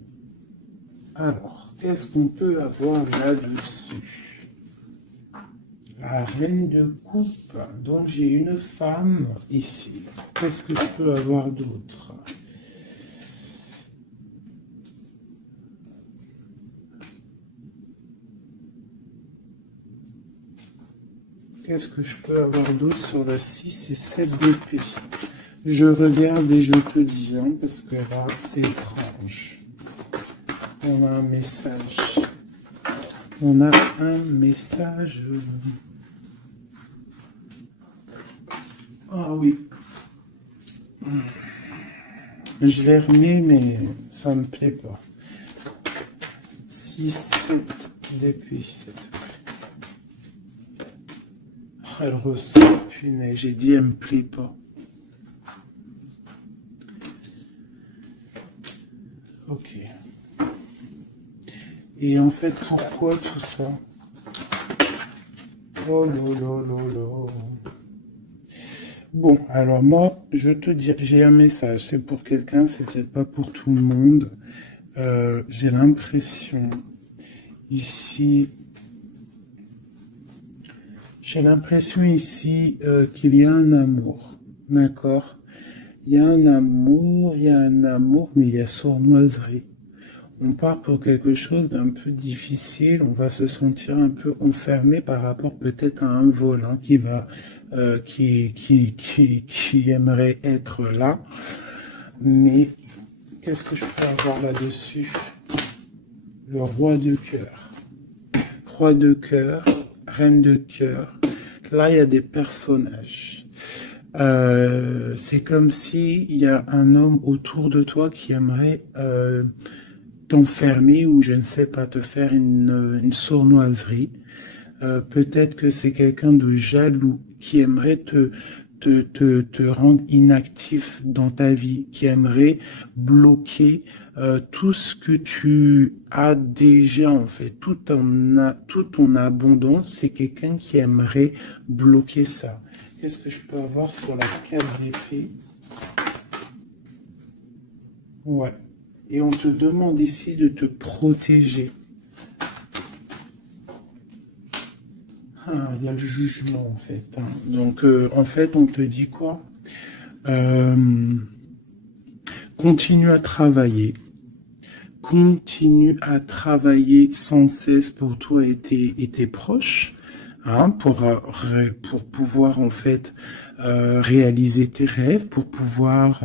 Alors, qu'est-ce qu'on peut avoir là-dessus? La reine de coupe. Donc, j'ai une femme ici. Qu'est-ce que je peux avoir d'autre? Qu'est-ce que je peux avoir d'autre sur la 6 et 7 d'épée? Je regarde et je te dis, hein, parce que là, c'est étrange. On a un message. On a un message. Ah oui. Je l'ai remis, mais ça me plaît pas. 6, 7 d'épée. Elle ressort. Punaise, j'ai dit, elle me plaît pas. Ok. Et en fait, pourquoi tout ça? Oh là là là là. Bon, alors moi, je te dis, j'ai un message. C'est pour quelqu'un, c'est peut-être pas pour tout le monde. J'ai l'impression, ici, qu'il y a un amour. D'accord? Il y a un amour, mais il y a sournoiserie. On part pour quelque chose d'un peu difficile, on va se sentir un peu enfermé par rapport peut-être à un volant qui va, qui aimerait être là. Mais qu'est-ce que je peux avoir là-dessus? Le roi de cœur. Roi de cœur, reine de cœur. Là, il y a des personnages. C'est comme si il y a un homme autour de toi qui aimerait t'enfermer ou je ne sais pas, te faire une sournoiserie. Peut-être que c'est quelqu'un de jaloux qui aimerait te rendre inactif dans ta vie, qui aimerait bloquer tout ce que tu as déjà en fait, toute ton abondance, c'est quelqu'un qui aimerait bloquer ça. Qu'est-ce que je peux avoir sur la 4 d'épée? Ouais. Et on te demande ici de te protéger. Ah, il y a le jugement en fait. Hein. Donc en fait, on te dit quoi? Continue à travailler. Continue à travailler sans cesse pour toi et tes proches. Hein, pour pouvoir en fait réaliser tes rêves, pour pouvoir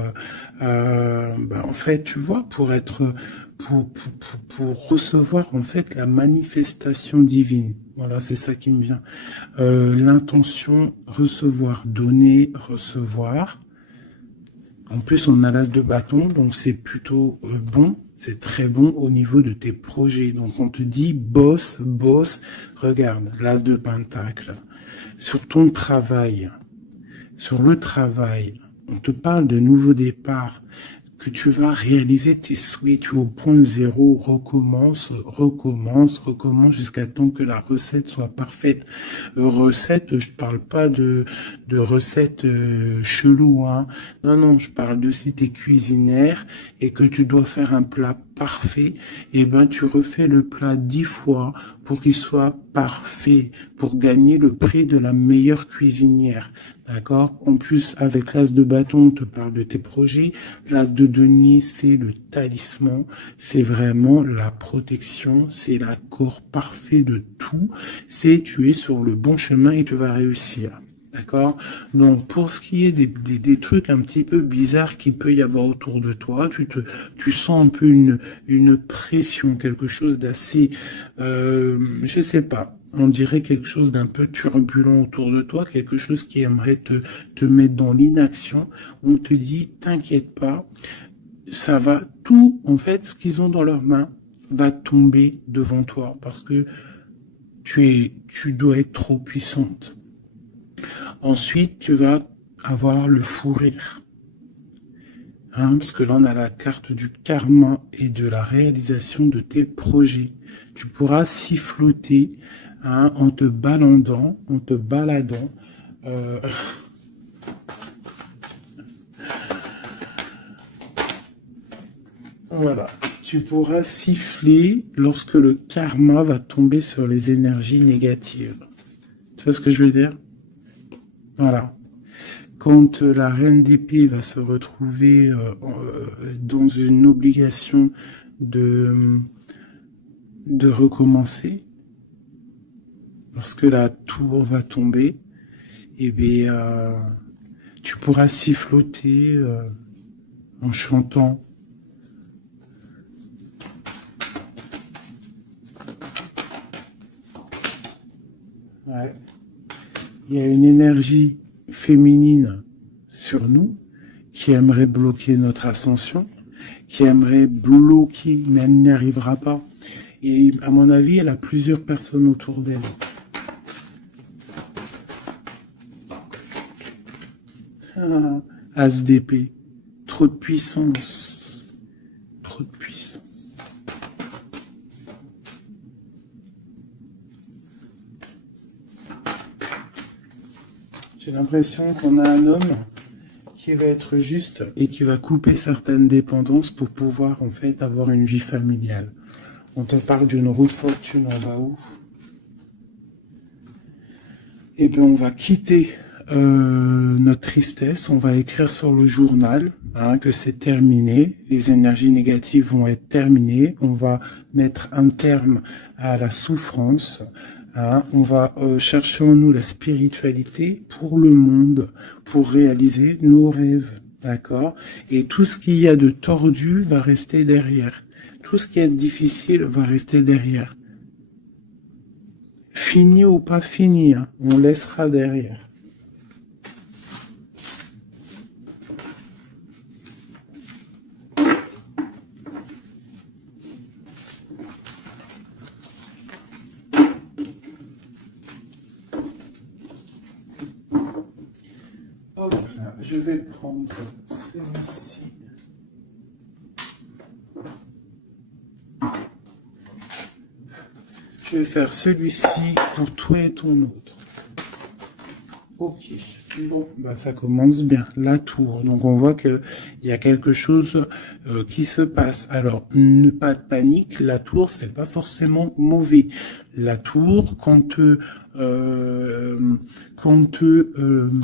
en fait tu vois, pour être pour recevoir en fait la manifestation divine. Voilà, c'est ça qui me vient. L'intention, recevoir, donner, recevoir. En plus, on a l'as de bâton, donc c'est plutôt bon. C'est très bon au niveau de tes projets. Donc, on te dit, bosse, bosse. Regarde, l'as de pentacle. Sur ton travail, sur le travail, on te parle de nouveau départ, que tu vas réaliser tes souhaits, tu es au point zéro, recommence jusqu'à temps que la recette soit parfaite. Recette, je parle pas de recette chelou, hein. Non, je parle de si t'es cuisinière et que tu dois faire un plat parfait, et ben tu refais le plat 10 fois pour qu'il soit parfait, pour gagner le prix de la meilleure cuisinière. D'accord? En plus, avec l'as de bâton, on te parle de tes projets. L'as de denier, c'est le talisman. C'est vraiment la protection. C'est l'accord parfait de tout. C'est tu es sur le bon chemin et tu vas réussir. D'accord? Donc, pour ce qui est des trucs un petit peu bizarres qu'il peut y avoir autour de toi, tu sens un peu une pression, quelque chose d'assez, je sais pas. On dirait quelque chose d'un peu turbulent autour de toi, quelque chose qui aimerait te mettre dans l'inaction. On te dit, t'inquiète pas, ça va, tout, en fait, ce qu'ils ont dans leurs mains va tomber devant toi parce que tu dois être trop puissante. Ensuite, tu vas avoir le fou rire. Hein, parce que là, on a la carte du karma et de la réalisation de tes projets. Tu pourras siffloter, hein, en te baladant, voilà. Tu pourras siffler lorsque le karma va tomber sur les énergies négatives. Tu vois ce que je veux dire? Voilà. Quand la reine d'épée va se retrouver dans une obligation de, de recommencer, lorsque la tour va tomber, eh bien, tu pourras siffloter en chantant. Ouais. Il y a une énergie féminine sur nous qui aimerait bloquer notre ascension, qui aimerait bloquer, mais elle n'y arrivera pas. Et à mon avis, elle a plusieurs personnes autour d'elle. Ah, As d'épée. Trop de puissance. Trop de puissance. J'ai l'impression qu'on a un homme qui va être juste et qui va couper certaines dépendances pour pouvoir en fait avoir une vie familiale. On te parle d'une roue de fortune en bas où. Et bien on va quitter notre tristesse, on va écrire sur le journal que c'est terminé, les énergies négatives vont être terminées, on va mettre un terme à la souffrance. On va chercher en nous la spiritualité pour le monde, pour réaliser nos rêves, d'accord? Et tout ce qu'il y a de tordu va rester derrière. Tout ce qui est difficile va rester derrière. Fini ou pas fini, hein, on laissera derrière. Je vais prendre celui-ci. Je vais faire celui-ci pour toi et ton autre. Ok. Bon, bah ça commence bien. La tour. Donc on voit qu'il y a quelque chose qui se passe. Alors, pas de panique. La tour, c'est pas forcément mauvais. La tour,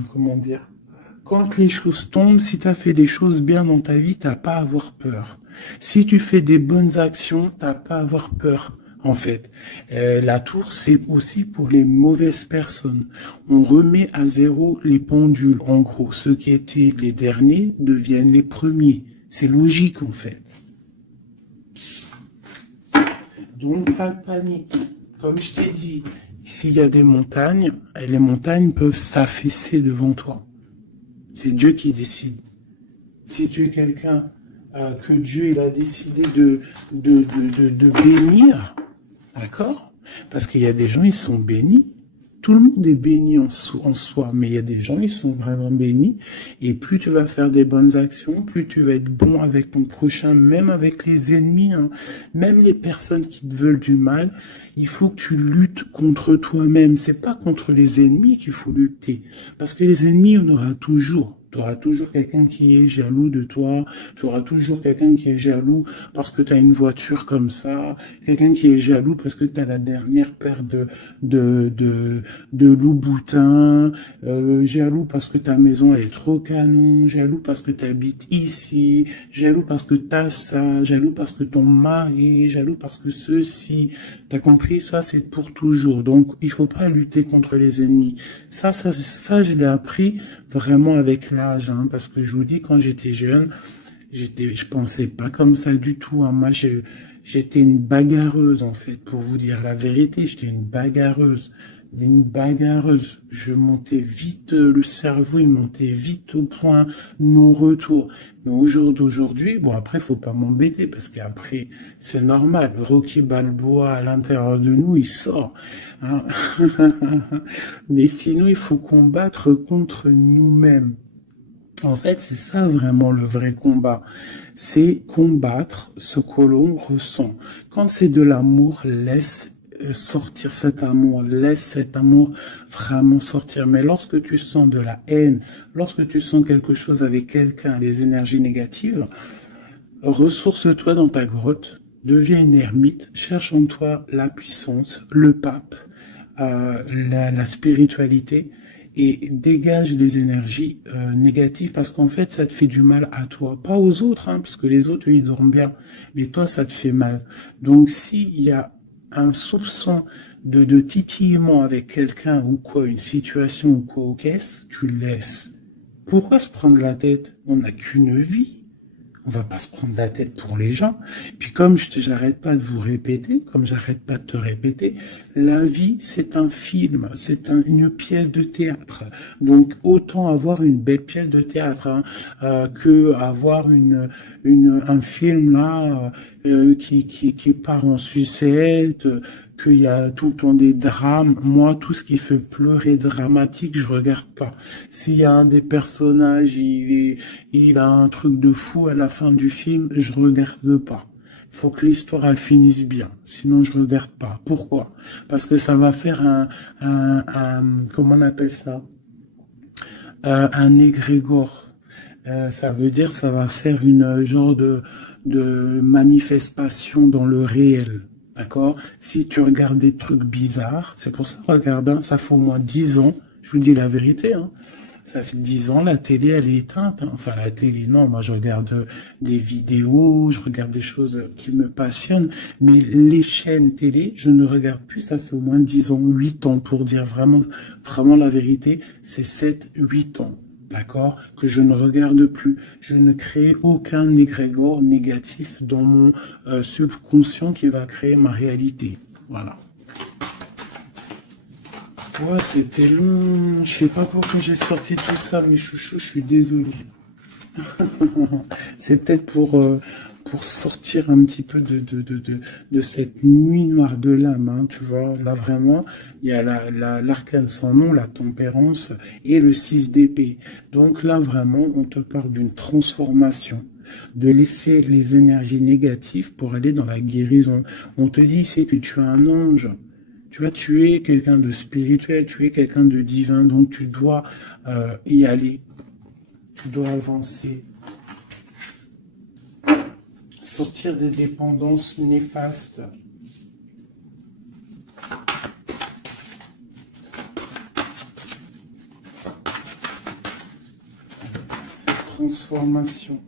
comment dire? Quand les choses tombent, si tu as fait des choses bien dans ta vie, t'as pas à avoir peur. Si tu fais des bonnes actions, t'as pas à avoir peur. En fait, la tour, c'est aussi pour les mauvaises personnes. On remet à zéro les pendules. En gros, ceux qui étaient les derniers deviennent les premiers. C'est logique, en fait. Donc, pas de panique. Comme je t'ai dit, s'il y a des montagnes, les montagnes peuvent s'affaisser devant toi. C'est Dieu qui décide. Si tu es quelqu'un que Dieu il a décidé de bénir, d'accord? Parce qu'il y a des gens, ils sont bénis. Tout le monde est béni en soi, mais il y a des gens, ils sont vraiment bénis. Et plus tu vas faire des bonnes actions, plus tu vas être bon avec ton prochain, même avec les ennemis, hein, même les personnes qui te veulent du mal. Il faut que tu luttes contre toi-même. C'est pas contre les ennemis qu'il faut lutter. Parce que les ennemis, on aura toujours. Tu auras toujours quelqu'un qui est jaloux de toi, tu auras toujours quelqu'un qui est jaloux parce que tu as une voiture comme ça, quelqu'un qui est jaloux parce que tu as la dernière paire de Louboutin, jaloux parce que ta maison elle est trop canon, jaloux parce que tu habites ici, jaloux parce que tu as ça, jaloux parce que ton mari, jaloux parce que ceci. T'as compris? Ça, c'est pour toujours. Donc, il faut pas lutter contre les ennemis. Ça, je l'ai appris vraiment avec l'âge, hein, parce que je vous dis, quand j'étais jeune, je pensais pas comme ça du tout, hein. Moi, j'étais une bagarreuse, en fait, pour vous dire la vérité. J'étais une bagarreuse. Une bagarreuse. Je montais vite, le cerveau, il montait vite au point non-retour. Mais d'aujourd'hui, bon, après, faut pas m'embêter, parce qu'après, c'est normal. Le Rocky Balboa, à l'intérieur de nous, il sort, hein. Mais sinon, il faut combattre contre nous-mêmes. En fait, c'est ça vraiment le vrai combat. C'est combattre ce que l'on ressent. Quand c'est de l'amour, laisse sortir cet amour, laisse cet amour vraiment sortir. Mais lorsque tu sens de la haine, lorsque tu sens quelque chose avec quelqu'un, les énergies négatives, ressource-toi dans ta grotte, deviens une ermite, cherche en toi la puissance, le pape, la spiritualité, et dégage les énergies négatives, parce qu'en fait ça te fait du mal à toi, pas aux autres, hein, parce que les autres eux, ils dorment bien, mais toi ça te fait mal. Donc s'il y a un soupçon de titillement avec quelqu'un ou quoi, une situation ou quoi au caisse, tu le laisses. Pourquoi se prendre la tête? On n'a qu'une vie. On va pas se prendre la tête pour les gens. Puis comme j'arrête pas de vous répéter, comme j'arrête pas de te répéter, la vie c'est un film, c'est une pièce de théâtre. Donc autant avoir une belle pièce de théâtre, hein, que avoir un film là qui part en sucette, qu'il y a tout le temps des drames. Moi, tout ce qui fait pleurer dramatique, je regarde pas. S'il y a un des personnages, il a un truc de fou à la fin du film, je regarde pas. Il faut que l'histoire elle finisse bien, sinon je regarde pas. Pourquoi? Parce que ça va faire comment on appelle ça? Un égrégore. Ça veut dire ça va faire une genre de manifestation dans le réel. D'accord? Si tu regardes des trucs bizarres, c'est pour ça, regarde, hein, ça fait au moins 10 ans, je vous dis la vérité, hein, ça fait 10 ans, la télé, elle est éteinte, hein. Enfin, la télé, non, moi je regarde des vidéos, je regarde des choses qui me passionnent, mais les chaînes télé, je ne regarde plus, ça fait au moins 10 ans, 8 ans, pour dire vraiment, vraiment la vérité, c'est 7, 8 ans. D'accord? Que je ne regarde plus. Je ne crée aucun égrégore négatif dans mon subconscient qui va créer ma réalité. Voilà. Ouais, c'était long. Je sais pas pourquoi j'ai sorti tout ça, mes chouchous, je suis désolé. C'est peut-être pour sortir un petit peu de cette nuit noire de l'âme, hein, tu vois. Là, vraiment, il y a l'arcane sans nom, la tempérance et le 6 d'épée. Donc là, vraiment, on te parle d'une transformation, de laisser les énergies négatives pour aller dans la guérison. On te dit ici que tu es un ange. Tu vois, tu es quelqu'un de spirituel, tu es quelqu'un de divin, donc tu dois y aller. Tu dois avancer, sortir des dépendances néfastes. Cette transformation,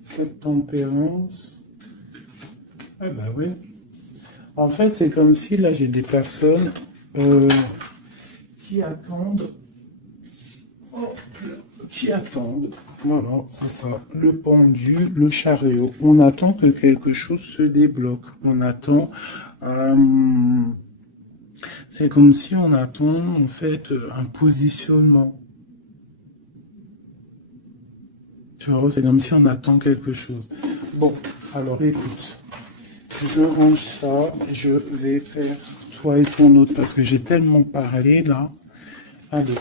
cette tempérance. Ah bah oui. En fait, c'est comme si là j'ai des personnes qui attendent. Qui attendent, voilà, c'est ça, le pendu, le chariot. On attend que quelque chose se débloque. On attend, euh, c'est comme si on attend en fait un positionnement. Tu vois, c'est comme si on attend quelque chose. Bon, alors écoute, je range ça, je vais faire toi et ton autre parce que j'ai tellement parlé là. Allez.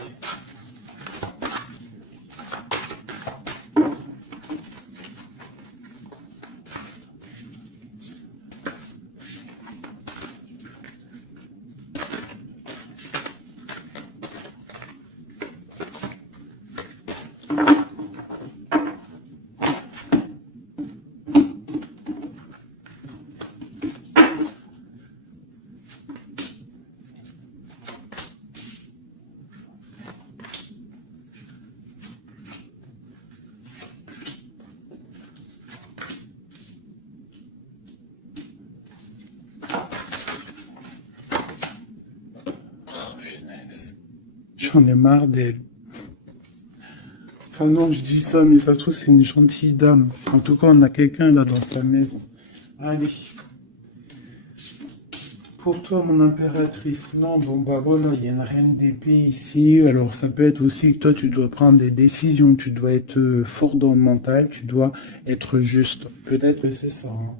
J'en ai marre d'elle. Enfin non, je dis ça, mais ça se trouve, c'est une gentille dame. En tout cas, on a quelqu'un là dans sa maison. Allez. Pour toi, mon impératrice, non, bon bah voilà, il y a une reine d'épée ici. Alors ça peut être aussi que toi, tu dois prendre des décisions, tu dois être fort dans le mental, tu dois être juste. Peut-être que c'est ça, hein.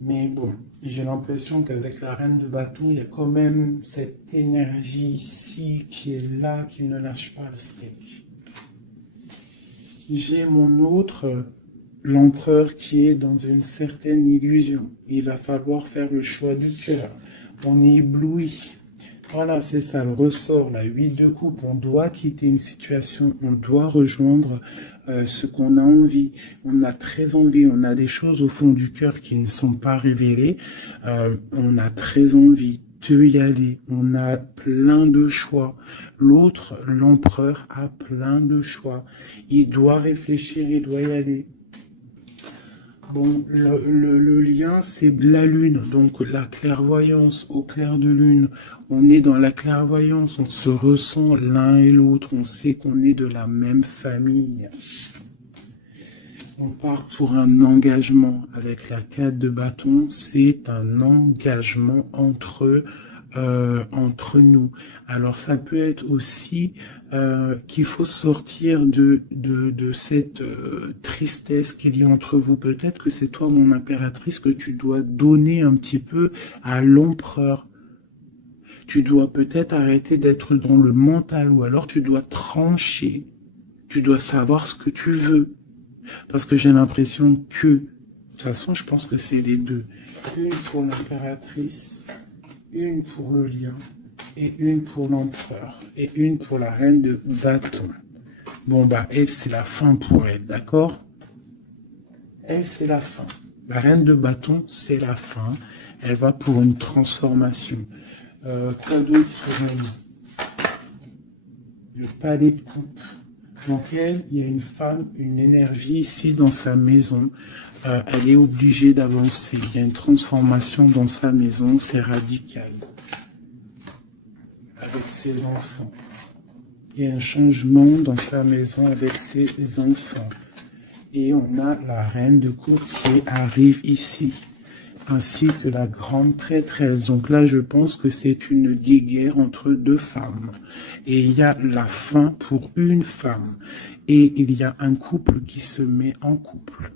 Mais bon, j'ai l'impression qu'avec la reine de bâton, il y a quand même cette énergie ici qui est là, qui ne lâche pas le steak. J'ai mon autre, l'empereur, qui est dans une certaine illusion. Il va falloir faire le choix du cœur. On est ébloui. Voilà, c'est ça le ressort, la 8 de coupe. On doit quitter une situation, on doit rejoindre ce qu'on a envie. On a très envie, on a des choses au fond du cœur qui ne sont pas révélées. On a très envie de y aller. On a plein de choix. L'autre, l'empereur, a plein de choix. Il doit réfléchir, il doit y aller. Bon, le lien, c'est la lune, donc la clairvoyance au clair de lune. On est dans la clairvoyance, on se ressent l'un et l'autre, on sait qu'on est de la même famille. On part pour un engagement avec la 4 de bâton, c'est un engagement entre nous. Alors ça peut être aussi qu'il faut sortir de cette tristesse qu'il y a entre vous. Peut-être que c'est toi, mon impératrice, que tu dois donner un petit peu à l'empereur. Tu dois peut-être arrêter d'être dans le mental, ou alors tu dois trancher. Tu dois savoir ce que tu veux. Parce que j'ai l'impression que, de toute façon, je pense que c'est les deux. Une pour l'impératrice, une pour le lion, et une pour l'empereur, et une pour la reine de bâton. Bon, bah, elle, c'est la fin pour elle, d'accord? Elle, c'est la fin. La reine de bâton, c'est la fin. Elle va pour une transformation. Cadeau pour elle. Le palais de coupe. Donc elle, il y a une femme, une énergie ici dans sa maison. Elle est obligée d'avancer. Il y a une transformation dans sa maison, c'est radical. Avec ses enfants. Il y a un changement dans sa maison avec ses enfants. Et on a la reine de coupe qui arrive ici, ainsi que la grande prêtresse. Donc là, je pense que c'est une guéguerre entre deux femmes. Et il y a la fin pour une femme. Et il y a un couple qui se met en couple.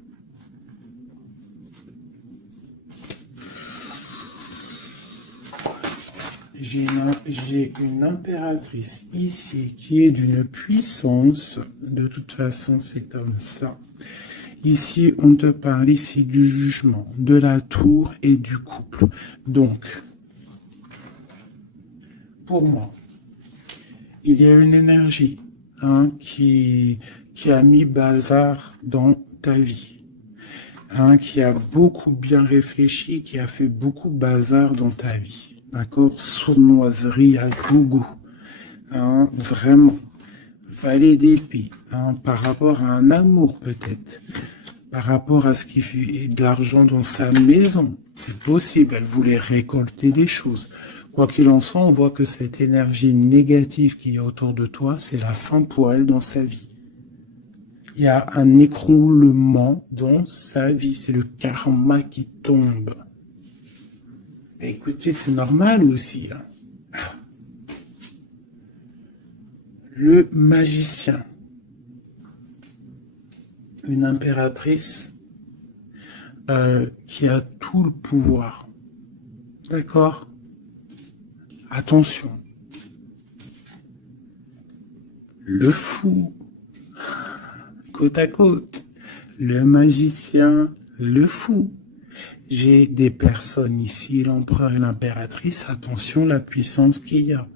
J'ai une impératrice ici qui est d'une puissance. De toute façon, c'est comme ça. Ici, on te parle ici du jugement, de la tour et du couple. Donc, pour moi, il y a une énergie qui a mis bazar dans ta vie. Qui a beaucoup bien réfléchi, qui a fait beaucoup bazar dans ta vie. D'accord? Sournoiserie à gogo. Vraiment. Valet d'épée. Par rapport à un amour, peut-être. Par rapport à ce qui fait de l'argent dans sa maison. C'est possible. Elle voulait récolter des choses. Quoi qu'il en soit, on voit que cette énergie négative qu'il y a autour de toi, c'est la fin pour elle dans sa vie. Il y a un écroulement dans sa vie. C'est le karma qui tombe. Écoutez, c'est normal aussi. Le magicien. Une impératrice qui a tout le pouvoir. D'accord? Attention. Le fou. Côte à côte. Le magicien, le fou. J'ai des personnes ici, l'empereur et l'impératrice. Attention, la puissance qu'il y a.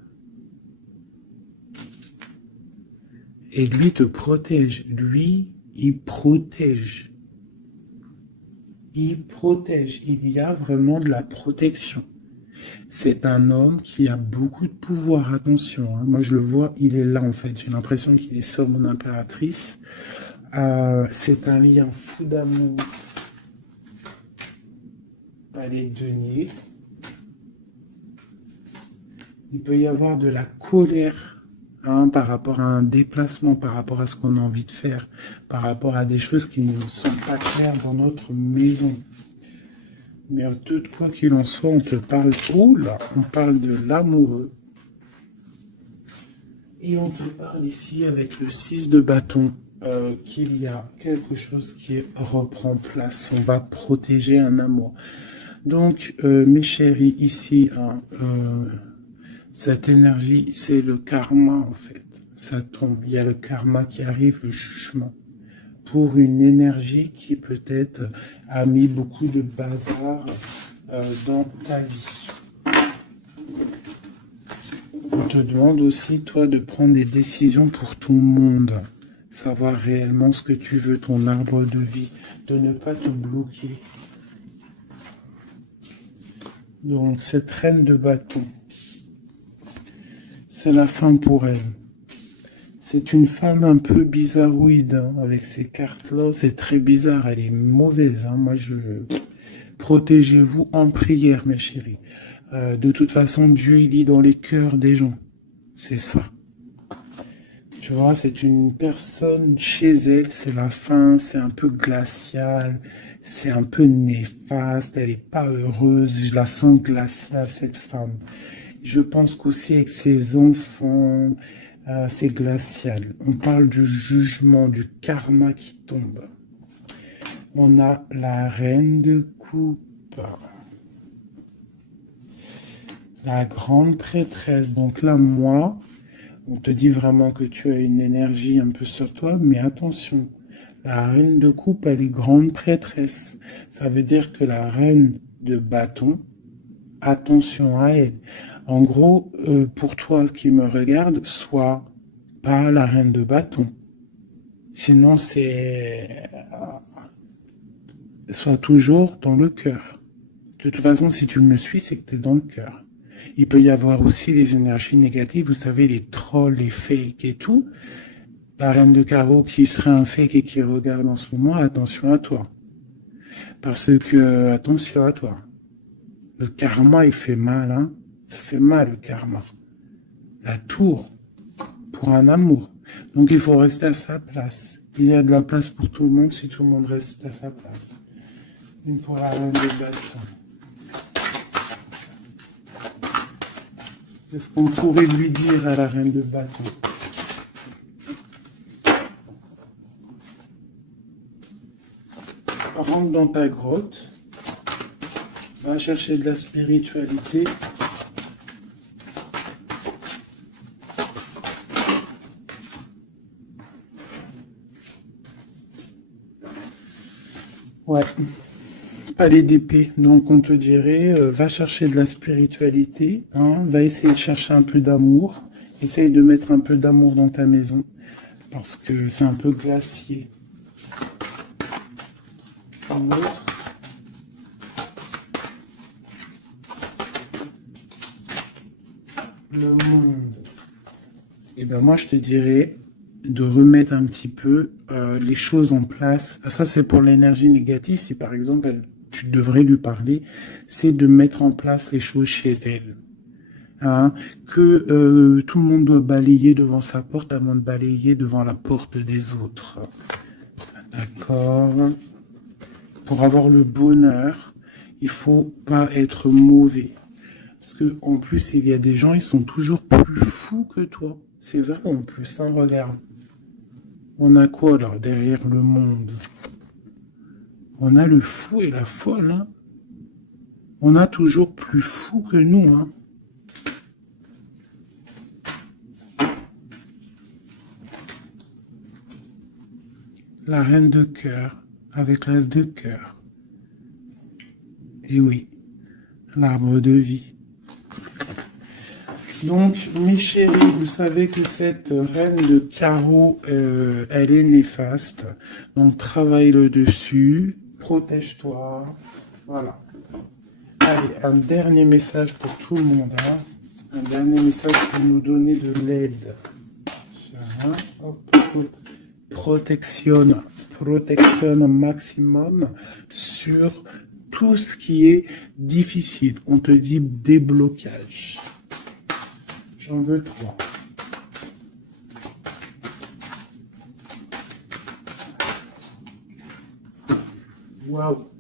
Et lui te protège. Lui, il protège. Il protège. Il y a vraiment de la protection. C'est un homme qui a beaucoup de pouvoir. Attention, moi je le vois, il est là en fait. J'ai l'impression qu'il est sur mon impératrice. C'est un lien fou d'amour. Palais de denier. Il peut y avoir de la colère hein, par rapport à un déplacement, par rapport à ce qu'on a envie de faire, par rapport à des choses qui ne sont pas claires dans notre maison. Mais de quoi qu'il en soit, on te parle, oh là, on parle de l'amoureux. Et on te parle ici avec le 6 de bâton qu'il y a quelque chose qui reprend place. On va protéger un amour. Donc, mes chéris, ici, hein, cette énergie, c'est le karma en fait. Ça tombe. Il y a le karma qui arrive, le jugement. Pour une énergie qui peut-être a mis beaucoup de bazar dans ta vie. On te demande aussi, toi, de prendre des décisions pour ton monde. Savoir réellement ce que tu veux, ton arbre de vie, de ne pas te bloquer. Donc, cette reine de bâton, c'est la fin pour elle. C'est une femme un peu bizarroïde, hein, avec ces cartes-là. C'est très bizarre, elle est mauvaise. Hein. Moi, protégez-vous en prière, mes chéris. De toute façon, Dieu, il lit dans les cœurs des gens. C'est ça. Tu vois, c'est une personne chez elle, c'est la fin, c'est un peu glacial, c'est un peu néfaste, elle est pas heureuse, je la sens glaciale, cette femme. Je pense qu'aussi avec ses enfants, c'est glacial. On parle du jugement, du karma qui tombe. On a la reine de coupe. La grande prêtresse. Donc là, moi, on te dit vraiment que tu as une énergie un peu sur toi, mais attention. La reine de coupe, elle est grande prêtresse. Ça veut dire que la reine de bâton, attention à elle. En gros, pour toi qui me regarde, sois pas la reine de bâton. Sinon, sois toujours dans le cœur. De toute façon, si tu me suis, c'est que tu es dans le cœur. Il peut y avoir aussi les énergies négatives, vous savez, les trolls, les fakes et tout. La reine de carreau qui serait un fake et qui regarde en ce moment, attention à toi. Parce que, attention à toi. Le karma, il fait mal, hein. Ça fait mal, le karma. La tour, pour un amour. Donc, il faut rester à sa place. Il y a de la place pour tout le monde si tout le monde reste à sa place. Une pour la reine de bâton. Qu'est-ce qu'on pourrait lui dire à la reine de bâton? Rentre dans ta grotte. Va chercher de la spiritualité. Ouais. Palais d'épée. Donc on te dirait, va chercher de la spiritualité, hein, va essayer de chercher un peu d'amour. Essaye de mettre un peu d'amour dans ta maison. Parce que c'est un peu glacier. Un autre. Le monde. Et ben moi je te dirais de remettre un petit peu les choses en place. Ça c'est pour l'énergie négative. Si par exemple tu devrais lui parler, c'est de mettre en place les choses chez elle. Hein, que tout le monde doit balayer devant sa porte avant de balayer devant la porte des autres. D'accord. Pour avoir le bonheur, il faut pas être mauvais. Parce que en plus, il y a des gens, ils sont toujours plus fous que toi. C'est vrai en plus, hein, regarde. On a quoi là, derrière le monde? On a le fou et la folle, hein. On a toujours plus fou que nous, hein. La reine de cœur, avec l'as de cœur. Et oui, l'arbre de vie. Donc, mes chéris, vous savez que cette reine de carreau, elle est néfaste. Donc, travaille le dessus, protège-toi. Voilà. Allez, un dernier message pour tout le monde. Hein. Un dernier message pour nous donner de l'aide. Protection au maximum sur tout ce qui est difficile. On te dit déblocage. J'en veux 3. Waouh.